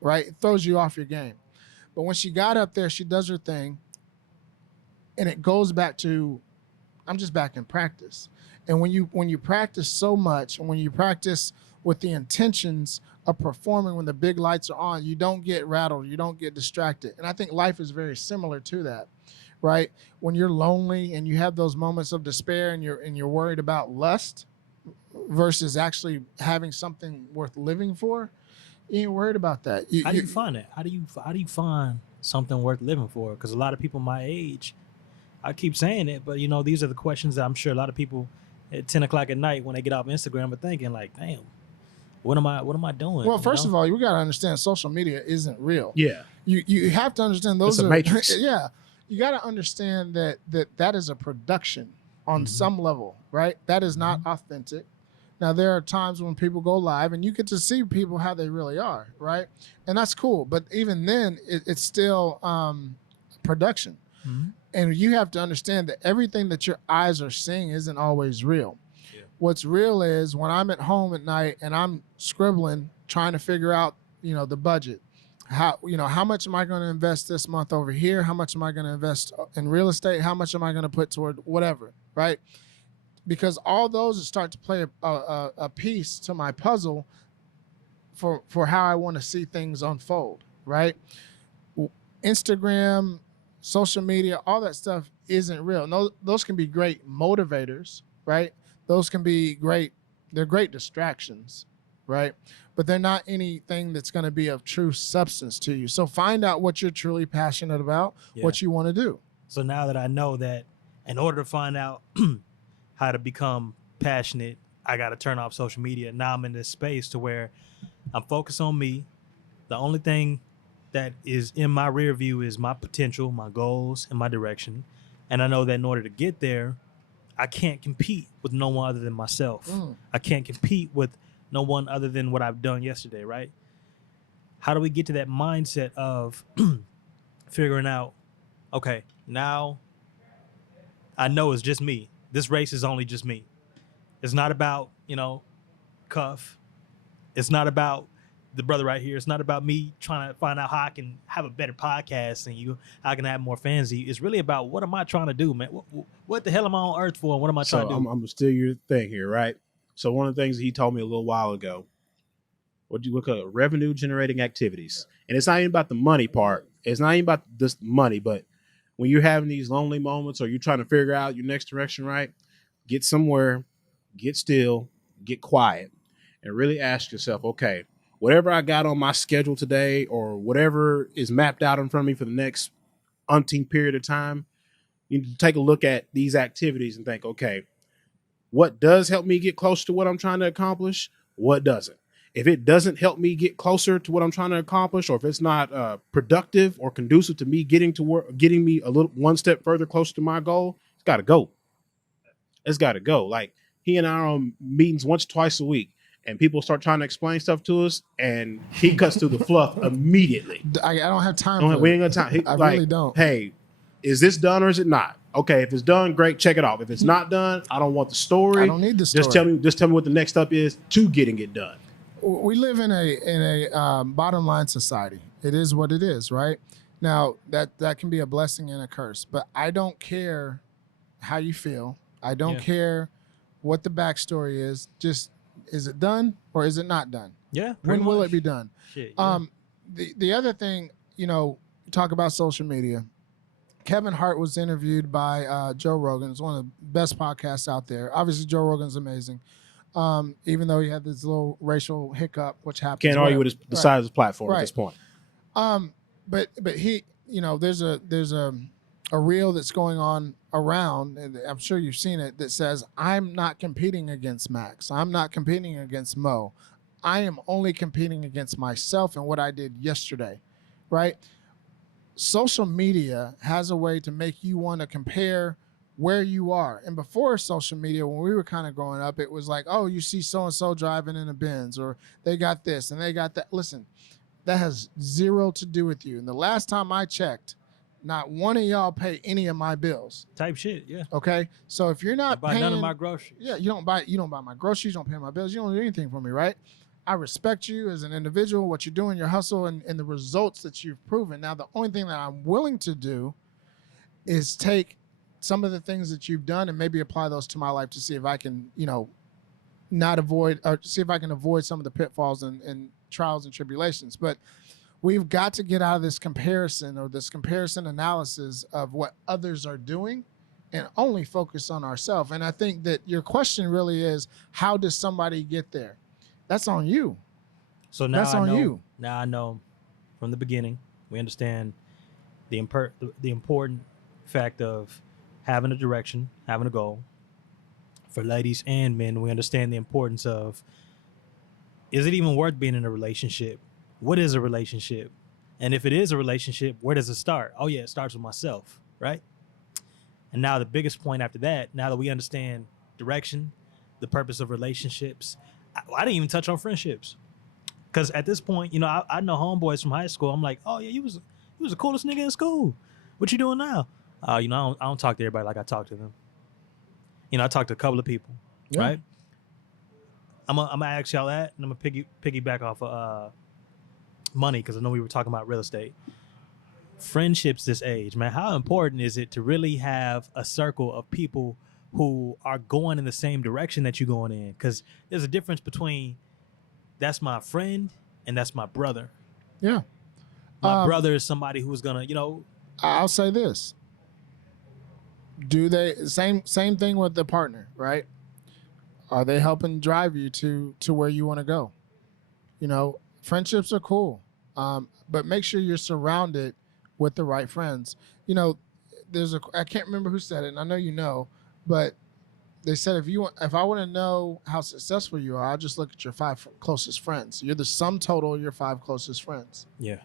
right? It throws you off your game. But when she got up there, she does her thing, and it goes back to, I'm just back in practice. And when you practice so much, and when you practice with the intentions of performing when the big lights are on, you don't get rattled, you don't get distracted. And I think life is very similar to that, right? When you're lonely and you have those moments of despair and you're worried about lust versus actually having something worth living for, you ain't worried about that. How do you find it? How do you find something worth living for? Because a lot of people my age, I keep saying it, but these are the questions that I'm sure a lot of people at 10 o'clock at night when they get off Instagram are thinking like, damn, what am I doing? Well, first of all, we got to understand social media isn't real. Yeah. You have to understand those It's a are matrix. Yeah. You got to understand that is a production on some level, right? That is not authentic. Now, there are times when people go live and you get to see people how they really are, right? And that's cool. But even then, it's still production. Mm-hmm. And you have to understand that everything that your eyes are seeing isn't always real. Yeah. What's real is when I'm at home at night and I'm scribbling, trying to figure out, the budget. How much am I going to invest this month over here? How much am I going to invest in real estate? How much am I going to put toward whatever, right? Because all those start to play a piece to my puzzle for how I want to see things unfold, right? Instagram, social media, all that stuff isn't real. No, those can be great motivators, right? Those can be great. They're great distractions, right? But they're not anything that's going to be of true substance to you. So find out what you're truly passionate about, what you want to do. So now that I know that in order to find out how to become passionate, I got to turn off social media. Now I'm in this space to where I'm focused on me. The only thing that is in my rear view is my potential, my goals, and my direction. And I know that in order to get there, I can't compete with no one other than myself. I can't compete with no one other than what I've done yesterday, right? How do we get to that mindset of figuring out, okay, now I know it's just me. This race is only just me. It's not about, Cuff. It's not about the brother right here. It's not about me trying to find out how I can have a better podcast than you, how I can have more fans than you. It's really about what am I trying to do, man? What the hell am I on earth for? And what am I trying to do? I'm going to steal your thing here, right? So one of the things that he told me a little while ago, what do you look at? Revenue generating activities. And it's not even about the money part. It's not even about this money, but when you're having these lonely moments or you're trying to figure out your next direction, right? Get somewhere, get still, get quiet, and really ask yourself, okay, whatever I got on my schedule today or whatever is mapped out in front of me for the next umpteen period of time, you need to take a look at these activities and think, okay, what does help me get closer to what I'm trying to accomplish? What doesn't? If it doesn't help me get closer to what I'm trying to accomplish, or if it's not productive or conducive to me getting me a little one step further closer to my goal, it's got to go. It's got to go. Like he and I are on meetings once, twice a week, and people start trying to explain stuff to us, and he cuts through the fluff immediately. I don't have time. We ain't got time. I really don't. Hey, is this done or is it not? Okay, if it's done, great, check it off. If it's not done, I don't want the story. I don't need the story. Just tell me what the next step is to getting it done. We live in a bottom line society. It is what it is, right? Now that can be a blessing and a curse, but I don't care how you feel. I don't care what the backstory is. Just is it done or is it not done? Yeah. When will it be done? Shit, yeah. the other thing, talk about social media. Kevin Hart was interviewed by Joe Rogan. It's one of the best podcasts out there. Obviously, Joe Rogan's amazing. Even though he had this little racial hiccup, which happens. Can't argue with the size of his platform at this point. But he, there's a reel that's going on around, and I'm sure you've seen it, that says, "I'm not competing against Max. I'm not competing against Mo. I am only competing against myself and what I did yesterday," right? Social media has a way to make you want to compare where you are. And before social media, when we were kind of growing up, it was like, oh, you see so-and-so driving in a Benz, or they got this and they got that. Listen, that has zero to do with you. And the last time I checked, not one of y'all pay any of my bills. Type shit, yeah. Okay? So if you're not buy paying none of my groceries. Yeah, you don't buy my groceries, you don't pay my bills, you don't do anything for me, right? I respect you as an individual, what you're doing, your hustle, and the results that you've proven. Now, the only thing that I'm willing to do is take some of the things that you've done and maybe apply those to my life to see if I can, not avoid, or see if I can avoid some of the pitfalls and trials and tribulations. But we've got to get out of this comparison or this comparison analysis of what others are doing and only focus on ourselves. And I think that your question really is, how does somebody get there? That's on you. So now that's on you. Now I know from the beginning, we understand the important fact of having a direction, having a goal. For ladies and men, we understand the importance of, is it even worth being in a relationship? What is a relationship? And if it is a relationship, where does it start? Oh yeah, it starts with myself, right? And now the biggest point after that, now that we understand direction, the purpose of relationships, I didn't even touch on friendships. Because at this point, I know homeboys from high school. I'm like, oh yeah, you was the coolest nigga in school. What you doing now? I don't talk to everybody like I talk to them. I talked to a couple of people, right? I'm gonna ask y'all that, and I'm gonna piggyback off of money, because I know we were talking about real estate. Friendships this age, man, how important is it to really have a circle of people who are going in the same direction that you're going in? Because there's a difference between that's my friend and that's my brother. Yeah. My brother is somebody who's gonna, I'll say this. Do they same thing with the partner, right? Are they helping drive you to where you want to go? Friendships are cool, but make sure you're surrounded with the right friends. I can't remember who said it, and I know but they said if I want to know how successful you are, I'll just look at your 5 closest friends. You're the sum total of your 5 closest friends. Yeah,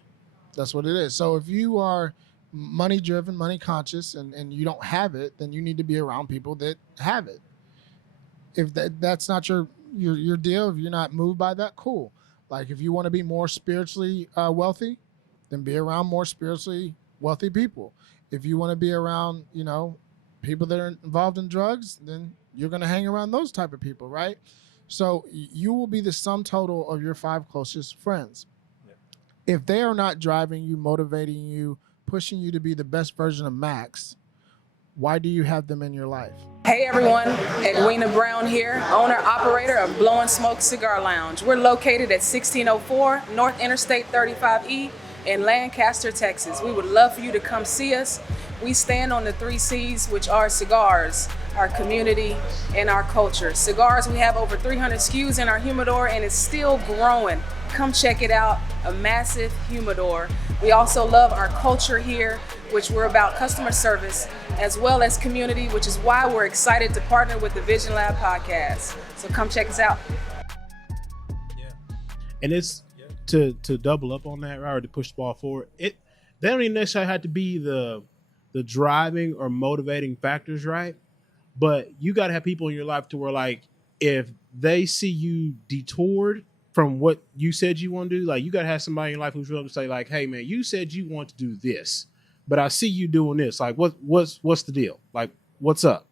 that's what it is. So if you are money driven, money conscious, and you don't have it, then you need to be around people that have it. If that's not your deal, if you're not moved by that, cool. Like if you want to be more spiritually wealthy, then be around more spiritually wealthy people. If you want to be around, people that are involved in drugs, then you're going to hang around those type of people, right? So you will be the sum total of your 5 closest friends. Yeah. If they are not driving you, motivating you, pushing you to be the best version of Max, why do you have them in your life? Hey everyone, Edwina Brown here, owner-operator of Blowing Smoke Cigar Lounge. We're located at 1604 North Interstate 35E in Lancaster, Texas. We would love for you to come see us. We stand on the 3 C's, which are cigars, our community, and our culture. Cigars, we have over 300 SKUs in our humidor, and it's still growing. Come check it out, a massive humidor. We also love our culture here, which we're about customer service, as well as community, which is why we're excited to partner with the TheVisionLab podcast. So come check us out. Yeah. And it's to double up on that, right, or to push the ball forward. They don't even necessarily have to be the driving or motivating factors, right? But you got to have people in your life to where, like, if they see you detoured from what you said you want to do, like, you got to have somebody in your life who's willing to say, like, hey man, you said you want to do this, but I see you doing this. Like, what's the deal? Like, what's up?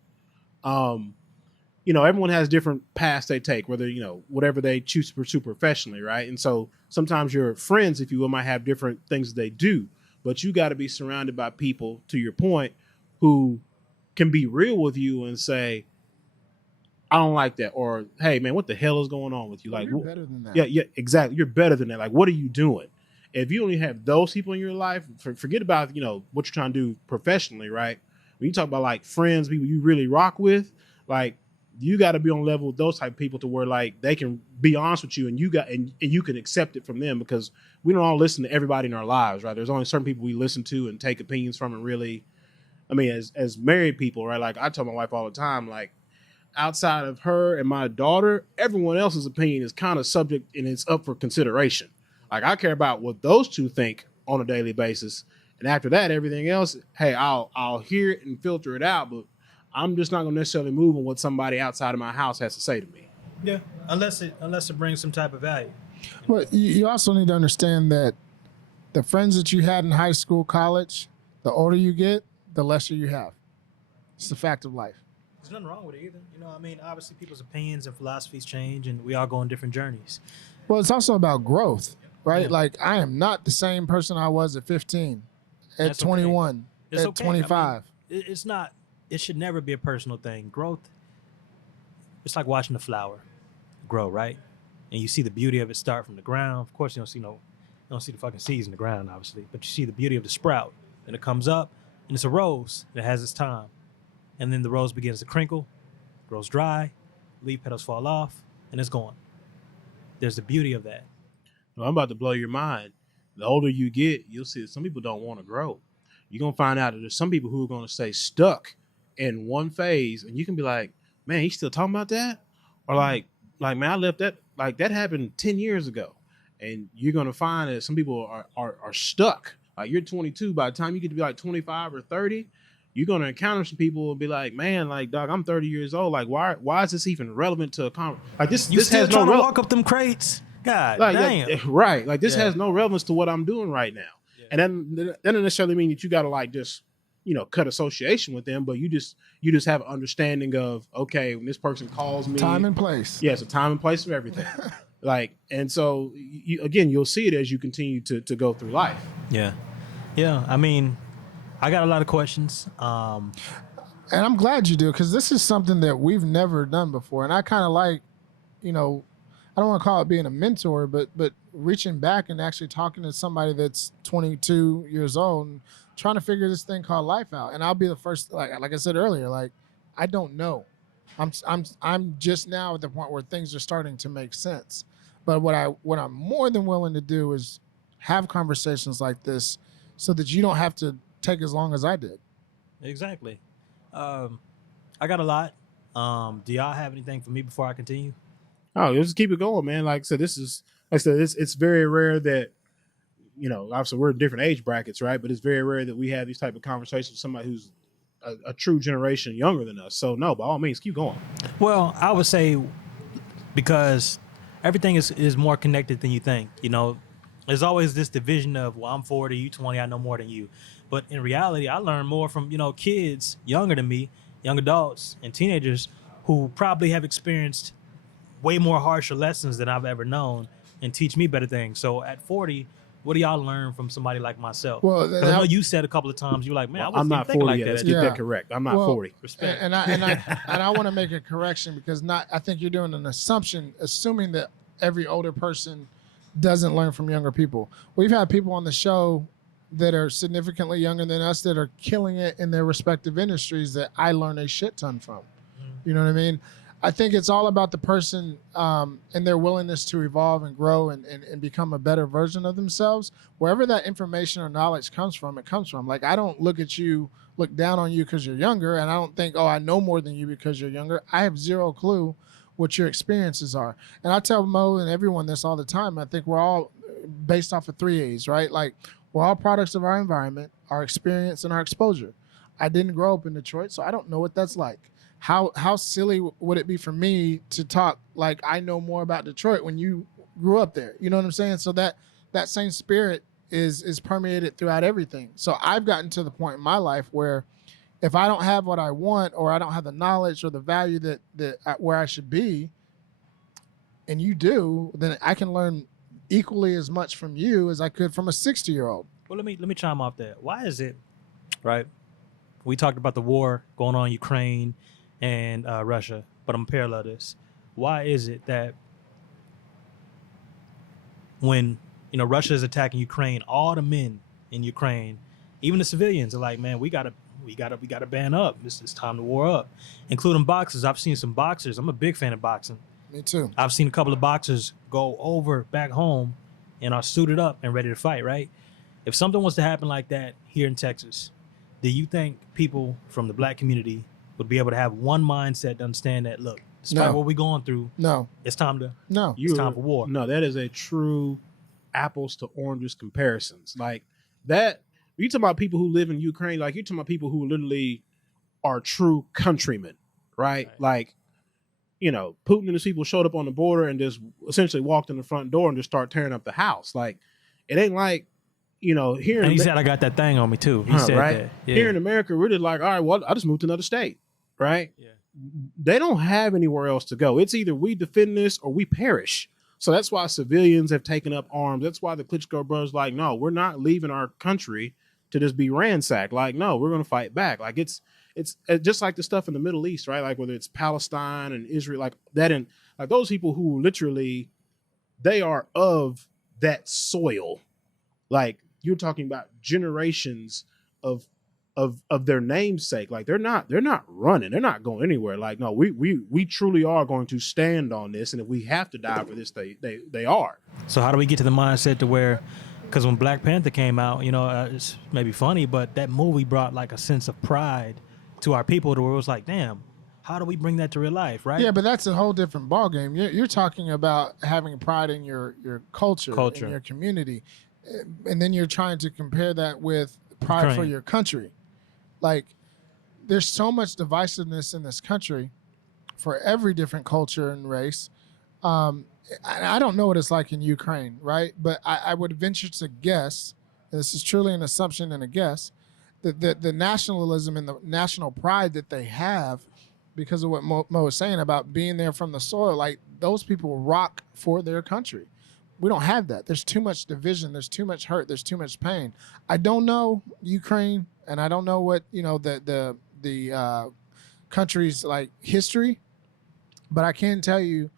Everyone has different paths they take, whether, whatever they choose to pursue professionally, right? And so sometimes your friends, if you will, might have different things they do, but you got to be surrounded by people, to your point, who can be real with you and say, I don't like that. Or, hey man, what the hell is going on with you? Like, you're better than that. Yeah, exactly. You're better than that. Like, what are you doing? if you only have those people in your life, forget about, what you're trying to do professionally, right? When you talk about like friends, people you really rock with, like you got to be on level with those type of people to where like they can be honest with you and you can accept it from them, because we don't all listen to everybody in our lives, right? There's only certain people we listen to and take opinions from, and really, I mean, as married people, right? Like I tell my wife all the time, like outside of her and my daughter, everyone else's opinion is kind of subject and it's up for consideration. Like I care about what those two think on a daily basis. And after that, everything else, hey, I'll hear it and filter it out, but I'm just not going to necessarily move on what somebody outside of my house has to say to me. Yeah, unless it brings some type of value. But you also need to understand that the friends that you had in high school, college, the older you get, the lesser you have. It's the fact of life. There's nothing wrong with it either. I mean, obviously people's opinions and philosophies change, and we all go on different journeys. Well, it's also about growth, right? Yeah. Like I am not the same person I was at 15, at That's 21, okay. It's at okay. 25. I mean, it's not. It should never be a personal thing. Growth. It's like watching a flower grow, right? And you see the beauty of it start from the ground. Of course, you don't see the fucking seeds in the ground, obviously, but you see the beauty of the sprout. And it comes up, and it's a rose that has its time. And then the rose begins to crinkle, grows dry, leaf petals fall off, and it's gone. There's the beauty of that. Well, I'm about to blow your mind. The older you get, you'll see that some people don't want to grow. You're going to find out that there's some people who are going to stay stuck in one phase, and you can be like, man, he's still talking about that? Or like, man, I left that, like that happened 10 years ago. And you're going to find that some people are stuck. Like you're 22, by the time you get to be like 25 or 30, you're going to encounter some people and be like, man, like, dog, I'm 30 years old. Like, why is this even relevant to a conversation? Like this still has trying no to walk up them crates? God like, damn. right. Like this Yeah. has no relevance to what I'm doing right now. Yeah. And then that doesn't necessarily mean that you got to like just, cut association with them, but you just have an understanding of, okay, when this person calls me, Time and place. Yeah, it's a time and place for everything. Like, and so you'll see it as you continue to go through life. Yeah. Yeah. I mean, I got a lot of questions. And I'm glad you do, because this is something that we've never done before. And I kind of like, I don't want to call it being a mentor, but reaching back and actually talking to somebody that's 22 years old and trying to figure this thing called life out. And I'll be the first, like I said earlier, like I don't know. I'm just now at the point where things are starting to make sense. But what I'm more than willing to do is have conversations like this so that you don't have to take as long as I did. Exactly. I got a lot. Do y'all have anything for me before I continue? Oh, just keep it going, man. Like I said, it's very rare that, obviously we're in different age brackets, right? But it's very rare that we have these type of conversations with somebody who's a true generation younger than us. So no, by all means, keep going. Well, I would say because everything is more connected than you think. There's always this division of, well, I'm 40, you 20, I know more than you. But in reality, I learn more from, kids younger than me, young adults and teenagers who probably have experienced way more harsher lessons than I've ever known and teach me better things. So at 40, what do y'all learn from somebody like myself? Well, Because I know you said a couple of times, you're like, man, I'm not 40 like yet. that. Let's get that correct. I'm not 40. Respect. And I want to make a correction, because I think you're doing an assumption, assuming that every older person doesn't learn from younger people. We've had people on the show that are significantly younger than us that are killing it in their respective industries that I learned a shit ton from. You know what I mean? I think it's all about the person and their willingness to evolve and grow and become a better version of themselves. Wherever that information or knowledge comes from, it comes from. Like, I don't look down on you because you're younger, and I don't think, oh, I know more than you because you're younger. I have zero clue what your experiences are. And I tell Mo and everyone this all the time. I think we're all based off of 3 A's, right? Like, we're all products of our environment, our experience, and our exposure. I didn't grow up in Detroit, so I don't know what that's like. How silly would it be for me to talk like I know more about Detroit when you grew up there? You know what I'm saying? So that same spirit is permeated throughout everything. So I've gotten to the point in my life where if I don't have what I want, or I don't have the knowledge or the value that where I should be, and you do, then I can learn equally as much from you as I could from a 60-year-old. Well, let me chime off that. Why is it, right? We talked about the war going on in Ukraine and Russia, but I'm parallel this. Why is it that when Russia is attacking Ukraine. All the men in Ukraine, even the civilians, are like, man, we gotta ban up. It's time to war up, including boxers. I've seen some boxers. I'm a big fan of boxing. Me too. I've seen a couple of boxers go over back home and are suited up and ready to fight. Right? If something was to happen like that here in Texas, do you think people from the black community would be able to have one mindset to understand that, look, despite what we're going through, No. it's time to No. it's time for war? No, that is a true apples to oranges comparisons. Like that, you talking about people who live in Ukraine, like you're talking about people who literally are true countrymen, right? Like, Putin and his people showed up on the border and just essentially walked in the front door and just start tearing up the house. Like, it ain't like, here. And he said, I got that thing on me too. He said right? that. Yeah. Here in America, we're just like, all right, well, I just moved to another state, right? Yeah. They don't have anywhere else to go. It's either we defend this or we perish. So that's why civilians have taken up arms. That's why the Klitschko brothers like, no, we're not leaving our country to just be ransacked. Like, no, we're going to fight back. Like it's just like the stuff in the Middle East, right? Like whether it's Palestine and Israel, like that, and like those people who literally they are of that soil. Like you're talking about generations of their namesake. Like they're not running. They're not going anywhere. Like, no, we truly are going to stand on this. And if we have to die for this, they are. So how do we get to the mindset to where, because when Black Panther came out, it's maybe funny, but that movie brought like a sense of pride to our people to where it was like, damn, how do we bring that to real life, right? Yeah, but that's a whole different ballgame. You're talking about having pride in your culture, in your community. And then you're trying to compare that with pride Ukraine. for your country. Like, there's so much divisiveness in this country for every different culture and race. I don't know what it's like in Ukraine, right? But I would venture to guess, and this is truly an assumption and a guess, that the nationalism and the national pride that they have, because of what Mo was saying about being there from the soil, like those people rock for their country. We don't have that. There's too much division. There's too much hurt. There's too much pain. I don't know Ukraine, and I don't know what the country's like history, but I can tell you,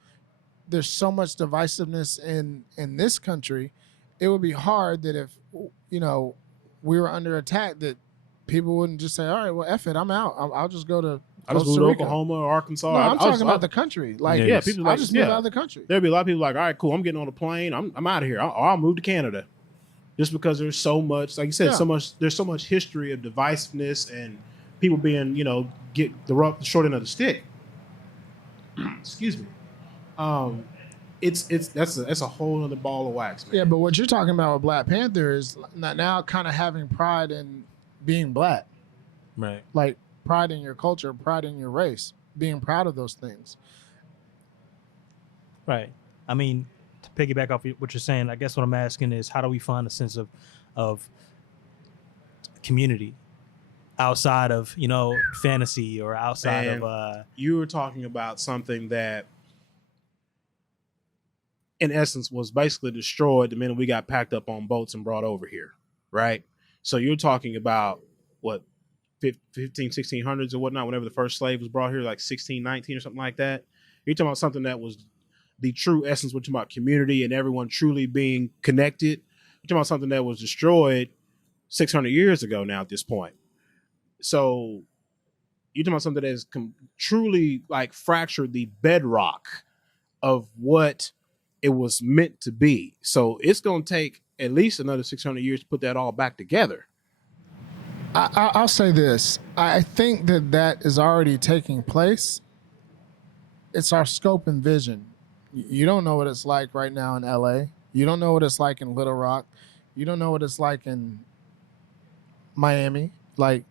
there's so much divisiveness in this country. It would be hard that if we were under attack, that people wouldn't just say, all right, well, F it, I'm out. I'll just go to I just moved Costa to Rica. Oklahoma or Arkansas. No, I'm talking about the country. Like, people I'll like, just move out of the country. There'll be a lot of people like, all right, cool, I'm getting on a plane. I'm out of here. I'll move to Canada. Just because there's so much, like you said, there's so much history of divisiveness and people being, get the short end of the stick. Excuse me. That's a whole other ball of wax, man. Yeah, but what you're talking about with Black Panther is now kind of having pride in being black. Right. Like pride in your culture, pride in your race, being proud of those things. Right. I mean, to piggyback off what you're saying, I guess what I'm asking is, how do we find a sense of community outside of, fantasy or outside of... You were talking about something that, in essence, was basically destroyed the minute we got packed up on boats and brought over here, right? So you're talking about, what, 1600s or whatnot, whenever the first slave was brought here, like 1619 or something like that. You're talking about something that was the true essence. We're talking about community and everyone truly being connected. You're talking about something that was destroyed 600 years ago now at this point. So you're talking about something that has truly like fractured the bedrock of what it was meant to be. So it's going to take at least another 600 years to put that all back together. I'll say this. I think that is already taking place. It's our scope and vision. You don't know what it's like right now in LA. You don't know what it's like in Little Rock. You don't know what it's like in Miami. Like,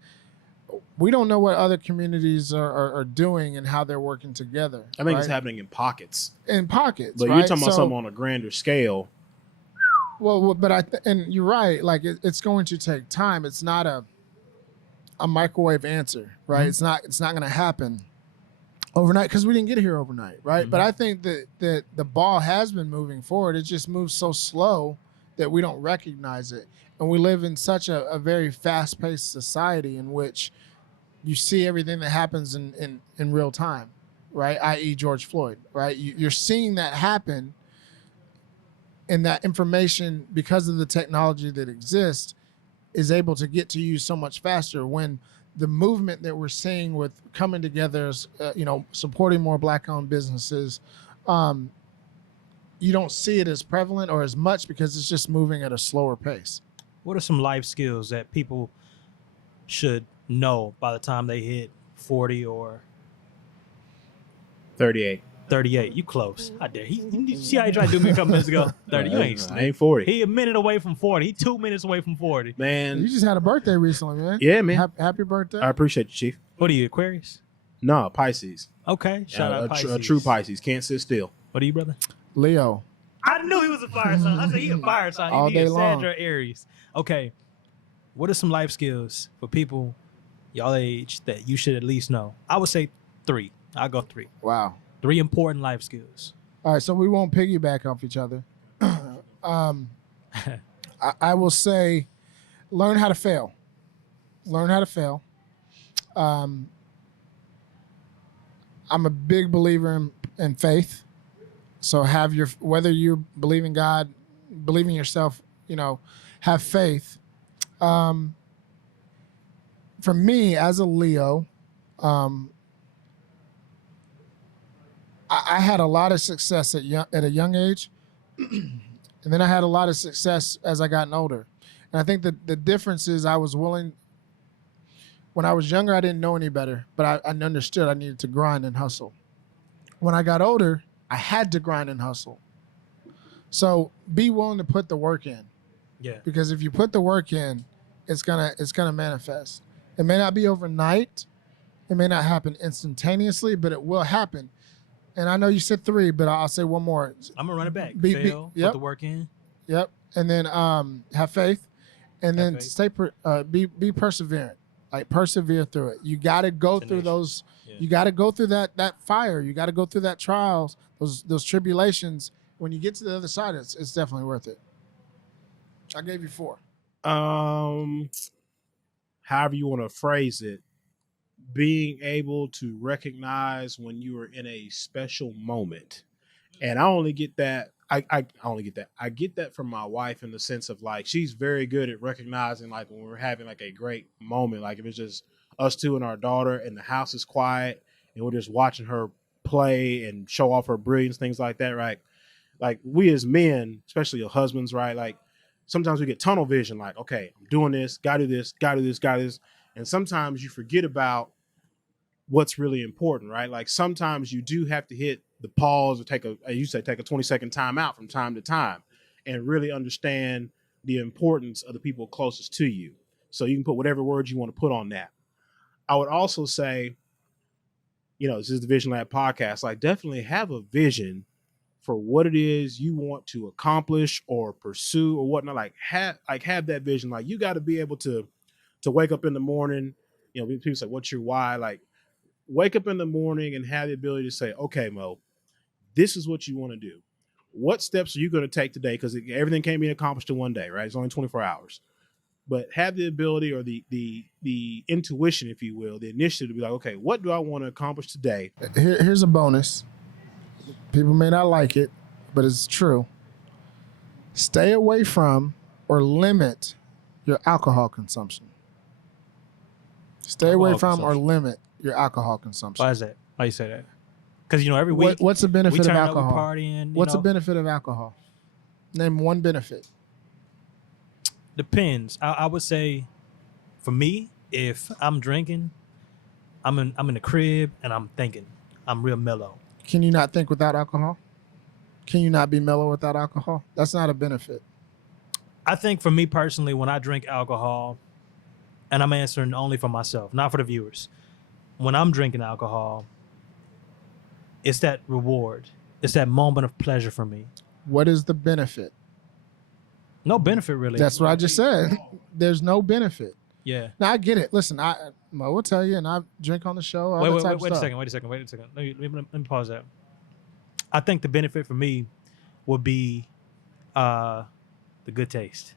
we don't know what other communities are doing and how they're working together. I think it's happening in pockets. In pockets, but right? You're talking about something on a grander scale. Well, but and you're right. Like, it's going to take time. It's not a microwave answer, right? Mm-hmm. It's not going to happen overnight because we didn't get here overnight, right? Mm-hmm. But I think that the ball has been moving forward. It just moves so slow that we don't recognize it. And we live in such a very fast-paced society in which you see everything that happens in real time, right? I.e. George Floyd, right? You're seeing that happen and that information, because of the technology that exists, is able to get to you so much faster. When the movement that we're seeing with coming together, supporting more Black-owned businesses, you don't see it as prevalent or as much because it's just moving at a slower pace. What are some life skills that people should know by the time they hit 40 or 38. 38? You close. I dare. You see how he tried to do me a couple minutes ago? 30. You ain't I ain't 40. He a minute away from 40. He 2 minutes away from 40. Man. You just had a birthday recently, man. Yeah, man. Happy birthday. I appreciate you, Chief. What are you, Aquarius? No, Pisces. Okay. Shout out Pisces. A true Pisces. Can't sit still. What are you, brother? Leo. I knew he was a fire sign. I said he a fire sign. All He a day long. Sandra Aries. Okay. What are some life skills for people y'all age that you should at least know? I would say 3. I'll go 3. Wow. 3 important life skills. All right, so we won't piggyback off each other. I will say, learn how to fail. Learn how to fail. I'm a big believer in faith. So whether you believe in God, believe in yourself, have faith. For me, as a Leo, I had a lot of success at a young age, and then I had a lot of success as I gotten older. And I think that the difference is I was willing. When I was younger, I didn't know any better, but I understood I needed to grind and hustle. When I got older, I had to grind and hustle. So be willing to put the work in. Yeah. Because if you put the work in, it's gonna manifest. It may not be overnight. It may not happen instantaneously, but it will happen. And I know you said 3, but I'll say one more. I'm gonna run it back. Fail, put the work in. Yep. And then have faith, and then faith. be perseverant. Like persevere through it. You got to go through those. Yeah. You got to go through that fire. You got to go through that trials, those tribulations. When you get to the other side, it's definitely worth it. I gave you 4. However you want to phrase it, being able to recognize when you are in a special moment. And I only get that. I only get that. I get that from my wife in the sense of like, she's very good at recognizing like when we're having like a great moment, like if it's just us two and our daughter and the house is quiet and we're just watching her play and show off her brilliance, things like that, right? Like we as men, especially your husbands, right? Like sometimes we get tunnel vision, like, okay, I'm doing this, gotta do this, gotta do this, gotta do this. And sometimes you forget about what's really important, right? Like sometimes you do have to hit the pause or take a 20-second time out from time to time and really understand the importance of the people closest to you. So you can put whatever words you want to put on that. I would also say, this is the Vision Lab podcast. Like definitely have a vision for what it is you want to accomplish or pursue or whatnot. Like have that vision. Like you got to be able to wake up in the morning. People say, "What's your why?" Like wake up in the morning and have the ability to say, "Okay, Mo, this is what you want to do. What steps are you going to take today?" Because everything can't be accomplished in one day, right? It's only 24 hours. But have the ability or the intuition, if you will, the initiative to be like, okay, what do I want to accomplish today? Here's a bonus. People may not like it, but it's true. Stay away from or limit your alcohol consumption. Stay away from or limit your alcohol consumption. Why is that? Why you say that? Because every week. What's the benefit of alcohol? We partying. What's the benefit of alcohol? Name one benefit. Depends. I would say, for me, if I'm drinking, I'm in the crib and I'm thinking. I'm real mellow. Can you not think without alcohol? Can you not be mellow without alcohol? That's not a benefit. I think for me personally, when I drink alcohol, and I'm answering only for myself, not for the viewers. When I'm drinking alcohol, it's that reward. It's that moment of pleasure for me. What is the benefit? No benefit, really. That's what I just said. There's no benefit. Yeah. Now, I get it. Listen, I will tell you, and I drink on the show. Wait a second. Wait a second. Let me pause that. I think the benefit for me would be the good taste.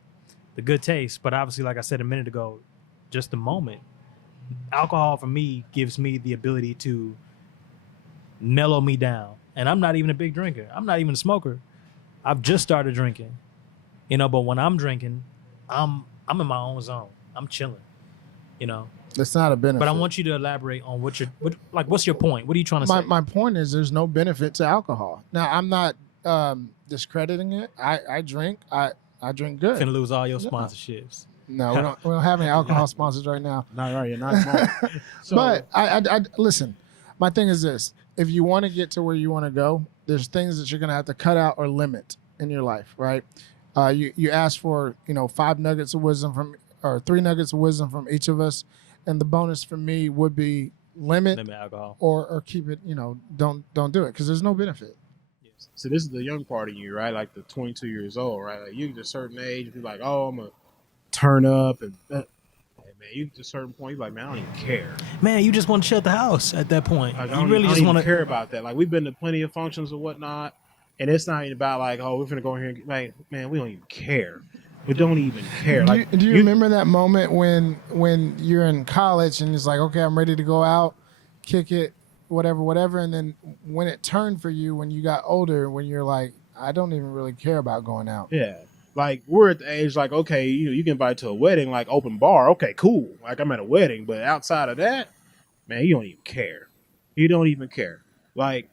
The good taste, but obviously, like I said a minute ago, just the moment. Alcohol for me gives me the ability to mellow me down. And I'm not even a big drinker. I'm not even a smoker. I've just started drinking, but when I'm drinking, I'm in my own zone. I'm chilling, you know. It's not a benefit. But I want you to elaborate on what's your point? What are you trying to say? My point is there's no benefit to alcohol. Now I'm not discrediting it. I drink. I drink good. Finna lose all your sponsorships. No, we don't have any alcohol sponsors right now. Not right. You're not smart. So, But I listen. My thing is this: if you want to get to where you want to go, there's things that you're gonna have to cut out or limit in your life, right? You asked for 5 nuggets of wisdom or 3 nuggets of wisdom from each of us, and the bonus for me would be limit alcohol or keep it. Don't do it because there's no benefit. so this is the young part of you, right? Like the 22 years old, right? Like you get to a certain age, be like, oh, I'm gonna turn up, and hey, man, you get to a certain point, you're like, man, I don't even care. Man, you just want to shut the house at that point. Like, You really just want to care about that. Like we've been to plenty of functions or whatnot, and it's not even about like, oh, we're gonna go here and like, man, we don't even care. We don't even care. Do you remember that moment when you're in college and it's like, okay, I'm ready to go out, kick it, whatever, and then when it turned for you when you got older, when you're like, I don't even really care about going out. Yeah. Like we're at the age like, okay, you get invited to a wedding, like open bar, okay, cool. Like I'm at a wedding, but outside of that, man, you don't even care. You don't even care. Like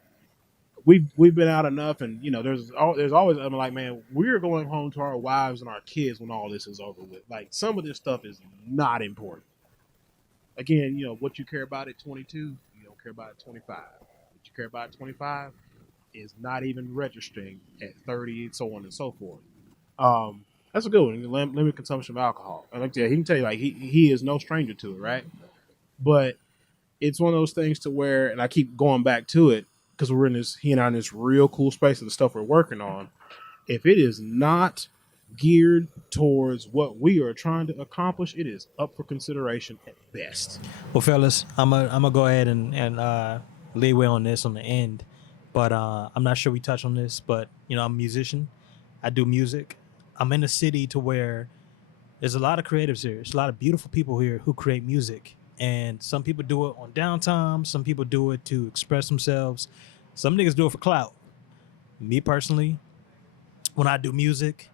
we've been out enough, and there's always I'm like, man, we're going home to our wives and our kids when all this is over with. Like some of this stuff is not important. Again, what you care about at 22, you don't care about at 25. What you care about at 25 is not even registering at 30, and so on and so forth. That's a good one. Limited consumption of alcohol. And like he can tell you, like he is no stranger to it, right? But it's one of those things to where, and I keep going back to it because he and I are in this real cool space of the stuff we're working on. If it is not geared towards what we are trying to accomplish, it is up for consideration at best. Well, fellas, I'm gonna go ahead and leeway on this on the end, but I'm not sure we touch on this, but I'm a musician. I do music. I'm in a city to where there's a lot of creatives here. There's a lot of beautiful people here who create music. And some people do it on downtime. Some people do it to express themselves. Some niggas do it for clout. Me personally, when I do music,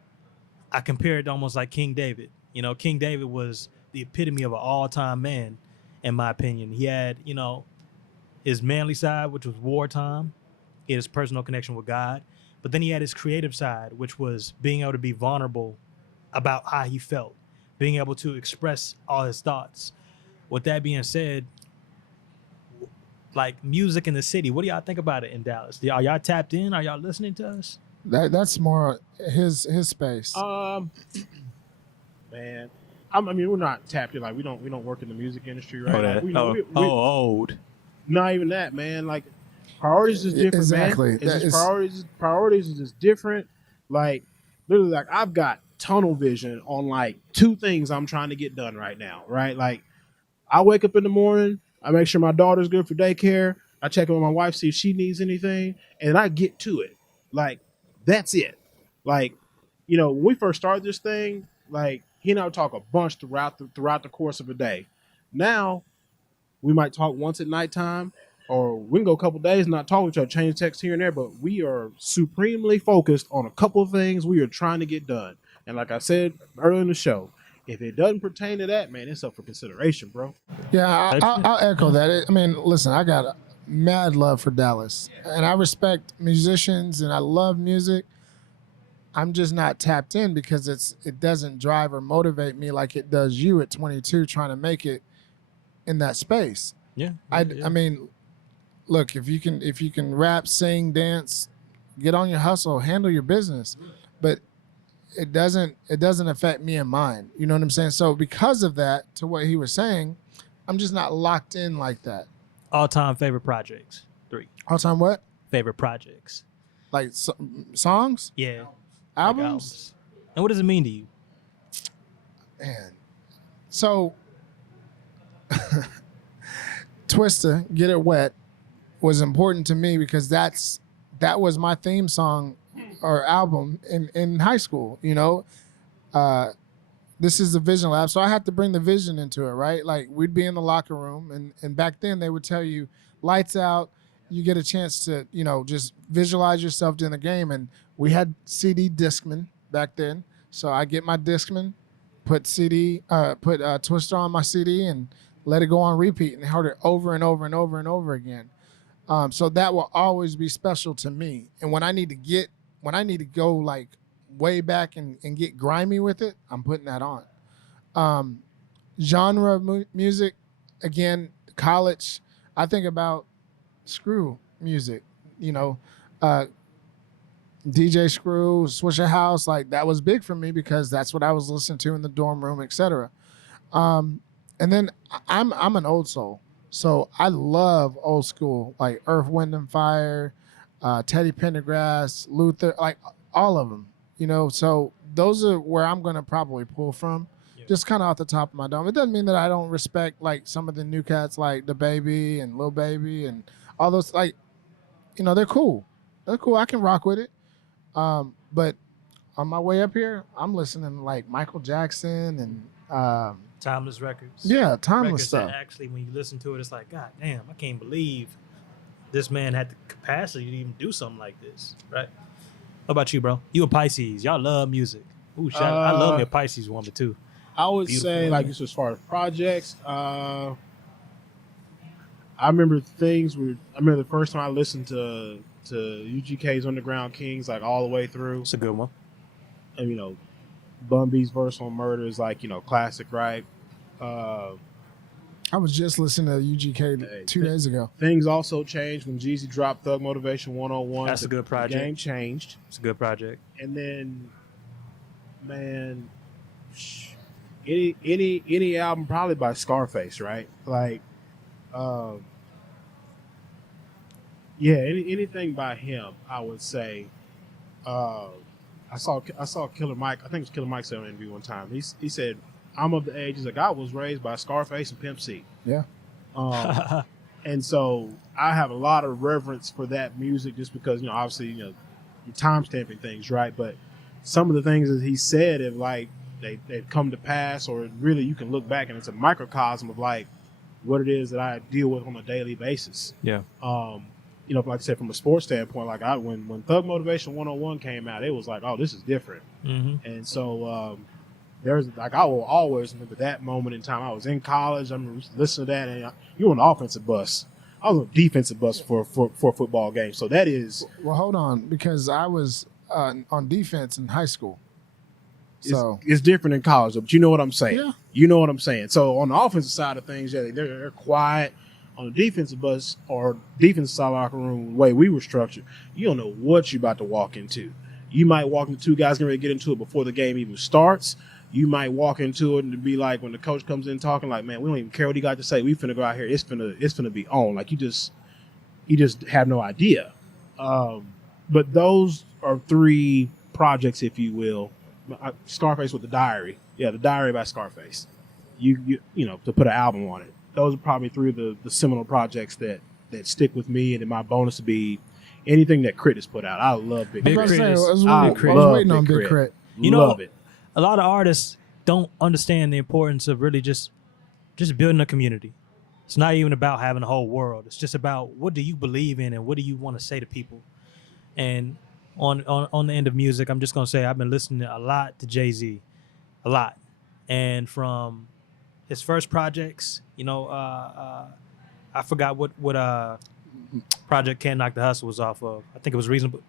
I compare it to almost like King David. King David was the epitome of an all-time man, in my opinion. He had, his manly side, which was wartime. He had his personal connection with God. But then he had his creative side, which was being able to be vulnerable about how he felt, being able to express all his thoughts. With that being said, like music in the city, what do y'all think about it in Dallas? Are y'all tapped in? Are y'all listening to us? That's more his space. Man, I mean, we're not tapped in. Like we don't work in the music industry, right? Like, old. Not even that, man. Like priorities is different, exactly. Man. It's just priorities is just different. Like literally, like I've got tunnel vision on like 2 things I'm trying to get done right now, right? Like I wake up in the morning, I make sure my daughter's good for daycare, I check in with my wife, see if she needs anything, and I get to it. Like that's it. Like when we first started this thing, like he and I would talk a bunch throughout the course of a day. Now we might talk once at nighttime, or we can go a couple days not talking to each other, change text here and there, but we are supremely focused on a couple of things we are trying to get done. And like I said earlier in the show, if it doesn't pertain to that, man, it's up for consideration, bro. Yeah, I'll echo that. I mean, listen, I got mad love for Dallas, and I respect musicians, and I love music. I'm just not tapped in because it doesn't drive or motivate me like it does you at 22 trying to make it in that space. Yeah. I mean, look, if you can rap, sing, dance, get on your hustle, handle your business, but it doesn't affect me and mine. You know what I'm saying? So because of that, to what he was saying, I'm just not locked in like that. All-time favorite projects? 3. All-time what? Favorite projects? Like songs? Yeah. Albums? And what does it mean to you? Man. So Twista, Get It Wet, was important to me because that was my theme song or album in high school. This is the Vision Lab, so I had to bring the vision into it, right? Like we'd be in the locker room, and back then they would tell you lights out, you get a chance to, just visualize yourself during the game. And we had CD Discman back then. So I get my Discman, put Twister on my CD and let it go on repeat and heard it over and over and over and over again. So that will always be special to me. And when I need to go like way back and get grimy with it, I'm putting that on. Genre of music, again, college, I think about Screw music, DJ Screw, Swisher House, like that was big for me because that's what I was listening to in the dorm room, etc. And then I'm an old soul, so I love old school, like Earth, Wind and Fire, Teddy Pendergrass, Luther, like all of them, So those are where I'm gonna probably pull from, just kind of off the top of my dome. It doesn't mean that I don't respect like some of the new cats, like the Baby and Lil Baby and all those, like, they're cool. They're cool. I can rock with it. But on my way up here, I'm listening to like Michael Jackson and Timeless records. Yeah, timeless records stuff. That actually, when you listen to it, it's like, God damn, I can't believe this man had the capacity to even do something like this, right? What about you, bro? You a Pisces. Y'all love music. Ooh, I love me a Pisces woman too. I would say, like, as far as projects, I remember the first time I listened to UGK's Underground Kings, like all the way through. It's a good one. And, Bun B's verse on Murder is like, classic, right? I was just listening to UGK 2 days ago. Things also changed when Jeezy dropped Thug Motivation 101. That's a good project. The game changed. It's a good project. And then, man, any album probably by Scarface, right? Like, anything by him, I would say. I saw Killer Mike. I think it was Killer Mike said on an interview one time. He said, "I'm of the age." He's like, "I was raised by Scarface and Pimp C." Yeah. And so I have a lot of reverence for that music, just because obviously you're time stamping things, right? But some of the things that he said have like they've come to pass, or really you can look back and it's a microcosm of like what it is that I deal with on a daily basis. Yeah. Like I said, from a sports standpoint, like when Thug Motivation 101 came out, it was like, oh, this is different. Mm-hmm. And so there's like, I will always remember that moment in time. I was in college. I'm listening to that, and you were on the offensive bus. I was on the defensive bus for a football game. So that is. Well, hold on, because I was on defense in high school. So it's different in college, but you know what I'm saying. Yeah. You know what I'm saying. So on the offensive side of things, yeah, they're quiet. On the defensive bus or defensive side locker room, the way we were structured, you don't know what you're about to walk into. You might walk into two guys getting ready to get into it before the game even starts. You might walk into it and be like, when the coach comes in talking, like, man, we don't even care what he got to say. We finna go out here. It's finna be on. Like you just have no idea. But those are three projects, if you will. Scarface with the Diary. Yeah, the Diary by Scarface. You to put an album on it. Those are probably three of the seminal projects that stick with me, and then my bonus would be anything that Crit has put out. I love Big Crit. I was waiting on Big Crit. Love it. A lot of artists don't understand the importance of really just building a community. It's not even about having a whole world. It's just about what do you believe in and what do you want to say to people. And on the end of music, I'm just gonna say I've been listening a lot to Jay-Z, a lot, and from his first projects, I forgot what project Can't Knock the Hustle was off of. I think it was Reasonable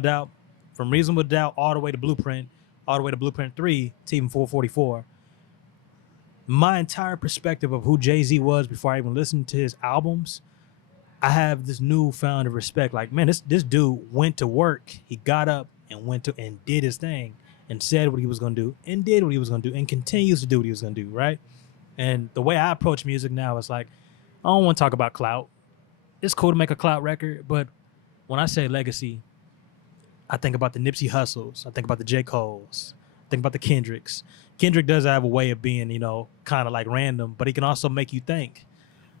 Doubt. From Reasonable Doubt all the way to Blueprint 3 to even 444. My entire perspective of who Jay-Z was before I even listened to his albums, I have this newfound respect. Like, man, this dude went to work. He got up and did his thing. And said what he was going to do, and did what he was going to do, and continues to do what he was going to do, right? And the way I approach music now is like, I don't want to talk about clout. It's cool to make a clout record, but when I say legacy, I think about the Nipsey Hussles. I think about the J. Coles. I think about the Kendricks. Kendrick does have a way of being, kind of like random, but he can also make you think.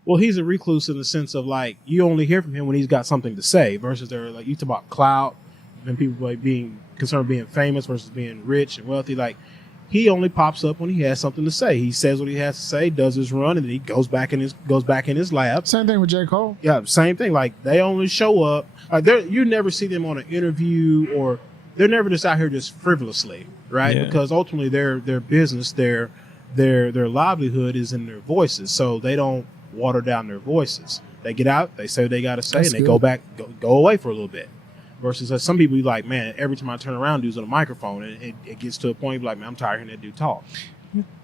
Well, he's a recluse in the sense of like, you only hear from him when he's got something to say versus they're like, you talk about clout and people like being concerned with being famous versus being rich and wealthy. Like he only pops up when he has something to say. He says what he has to say, does his run, and then he goes back in his lab. Same thing with J. Cole. Yeah, same thing. Like they only show up. You never see them on an interview, or they're never just out here just frivolously, right? Yeah. Because ultimately their business, their livelihood is in their voices, so they don't water down their voices. They get out, they say what they got to say, That's and they good. go back, go away for a little bit. Versus some people, you like, man, every time I turn around, dude's on a microphone, and it gets to a point, like, man, I'm tired of hearing that dude talk.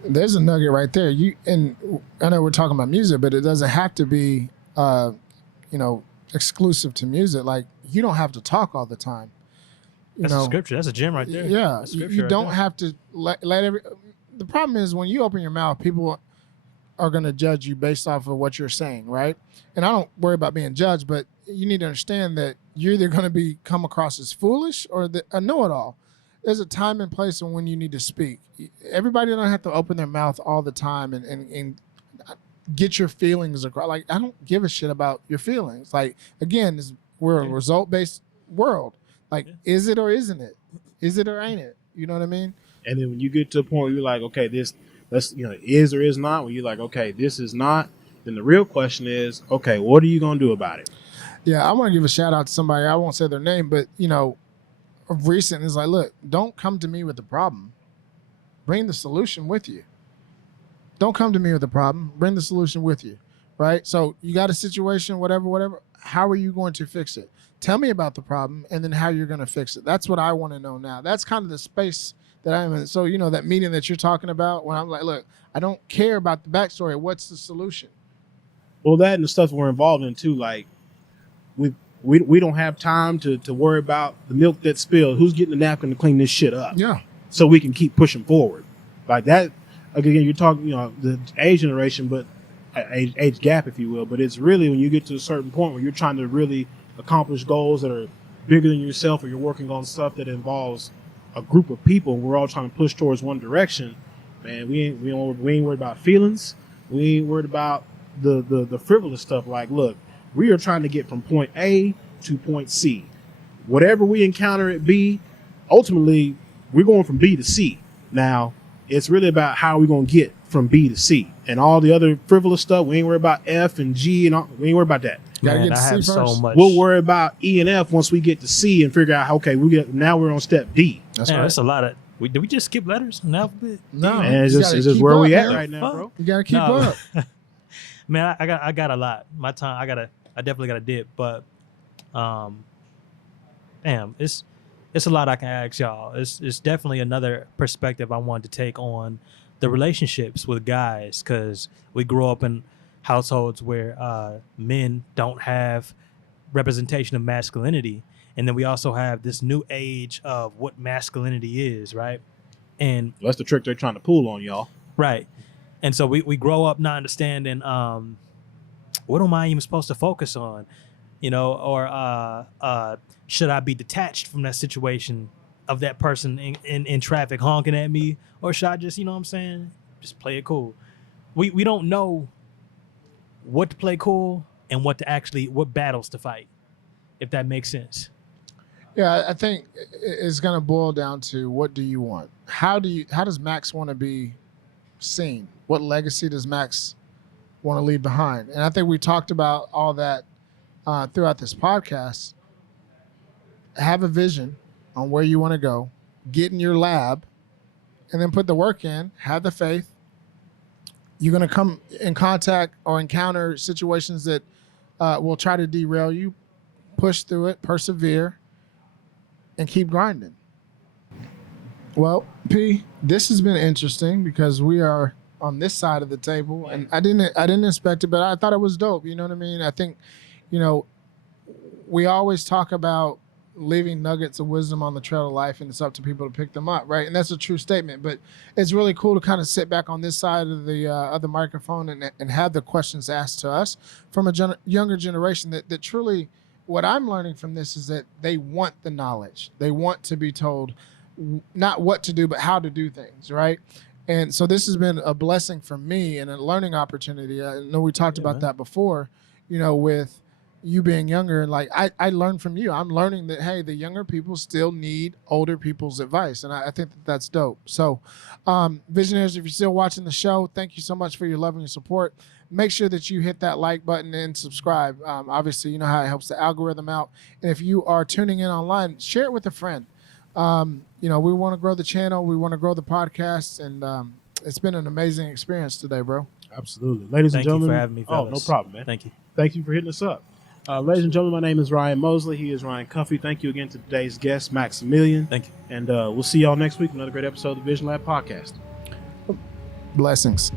There's a nugget right there. And I know we're talking about music, but it doesn't have to be, exclusive to music. Like you don't have to talk all the time. That's a scripture. That's a gem right there. Yeah, That's you scripture right don't there. have to let every. The problem is when you open your mouth, people are going to judge you based off of what you're saying, right? And I don't worry about being judged, but you need to understand that you're either going to come across as foolish or a know-it-all. There's a time and place when you need to speak. Everybody don't have to open their mouth all the time and get your feelings across. Like I don't give a shit about your feelings. Like again, we're a result-based world. Like, is it or isn't it? Is it or ain't it? You know what I mean? And then when you get to a point where you're like, okay, is or is not, when you're like, okay, this is not, then the real question is, okay, what are you going to do about it? Yeah, I want to give a shout out to somebody. I won't say their name, but, of recent is like, look, don't come to me with the problem. Bring the solution with you. Don't come to me with the problem. Bring the solution with you, right? So you got a situation, whatever. How are you going to fix it? Tell me about the problem and then how you're going to fix it. That's what I want to know now. That's kind of the space that I'm in. So, that meeting that you're talking about when I'm like, look, I don't care about the backstory. What's the solution? Well, that and the stuff we're involved in too, like we don't have time to worry about the milk that spilled. Who's getting the napkin to clean this shit up? Yeah. So we can keep pushing forward. Like that, again, you're talking, the age generation, but age gap, if you will. But it's really when you get to a certain point where you're trying to really accomplish goals that are bigger than yourself, or you're working on stuff that involves a group of people, and we're all trying to push towards one direction. Man, we ain't worried about feelings. We ain't worried about the frivolous stuff. Like, look, we are trying to get from point A to point C. Whatever we encounter at B, ultimately we're going from B to C. Now, it's really about how we're going to get from B to C. And all the other frivolous stuff, we ain't worried about F and G, and we ain't worried about that. Gotta Man, get to I C have so first. much. We'll worry about E and F once we get to C and figure out, okay, now we're on step D. That's Man, right. that's a lot of. Did we just skip letters in the alphabet? No, And it's you just gotta keep where we up, at man. right now, bro. You got to keep No. up. Man, I got a lot. My time, I definitely got a dip, but, damn, it's a lot I can ask y'all. It's definitely another perspective I wanted to take on the relationships with guys, because we grew up in households where men don't have representation of masculinity, and then we also have this new age of what masculinity is, right? And That's the trick they're trying to pull on y'all. right. And so we grow up not understanding what am I even supposed to focus on? Or should I be detached from that situation of that person in traffic honking at me? Or should I just, just play it cool? We don't know what to play cool and what battles to fight, if that makes sense. Yeah, I think it's going to boil down to what do you want? How does Max want to be seen? What legacy does Max want to leave behind? And I think we talked about all that throughout this podcast. Have a vision on where you want to go, get in your lab, and then put the work in, have the faith. You're going to come in contact or encounter situations that will try to derail you. Push through it, persevere, and keep grinding. Well, P, this has been interesting because we are on this side of the table, and I didn't expect it, but I thought it was dope. You know what I mean? I think, we always talk about leaving nuggets of wisdom on the trail of life, and it's up to people to pick them up, right? And that's a true statement. But it's really cool to kind of sit back on this side of the microphone and have the questions asked to us from a younger generation that truly, what I'm learning from this is that they want the knowledge. They want to be told not what to do, but how to do things, right? And so this has been a blessing for me and a learning opportunity. I know we talked about that before, with you being younger, like I learned from you. I'm learning that, hey, the younger people still need older people's advice. And I think that that's dope. So visionaries, if you're still watching the show, thank you so much for your love and your support. Make sure that you hit that like button and subscribe. Obviously, you know how it helps the algorithm out. And if you are tuning in online, share it with a friend. We want to grow the channel. We want to grow the podcast. And it's been an amazing experience today, bro. Absolutely. Ladies and Thank you gentlemen. for having me, Oh, fellas. no problem, man. Thank you. Thank you for hitting us up. Ladies and gentlemen, my name is Ryan Mosley. He is Ryan Cuffey. Thank you again to today's guest, Maximilian. Thank you. And we'll see y'all next week. Another great episode of the Vision Lab podcast. Blessings.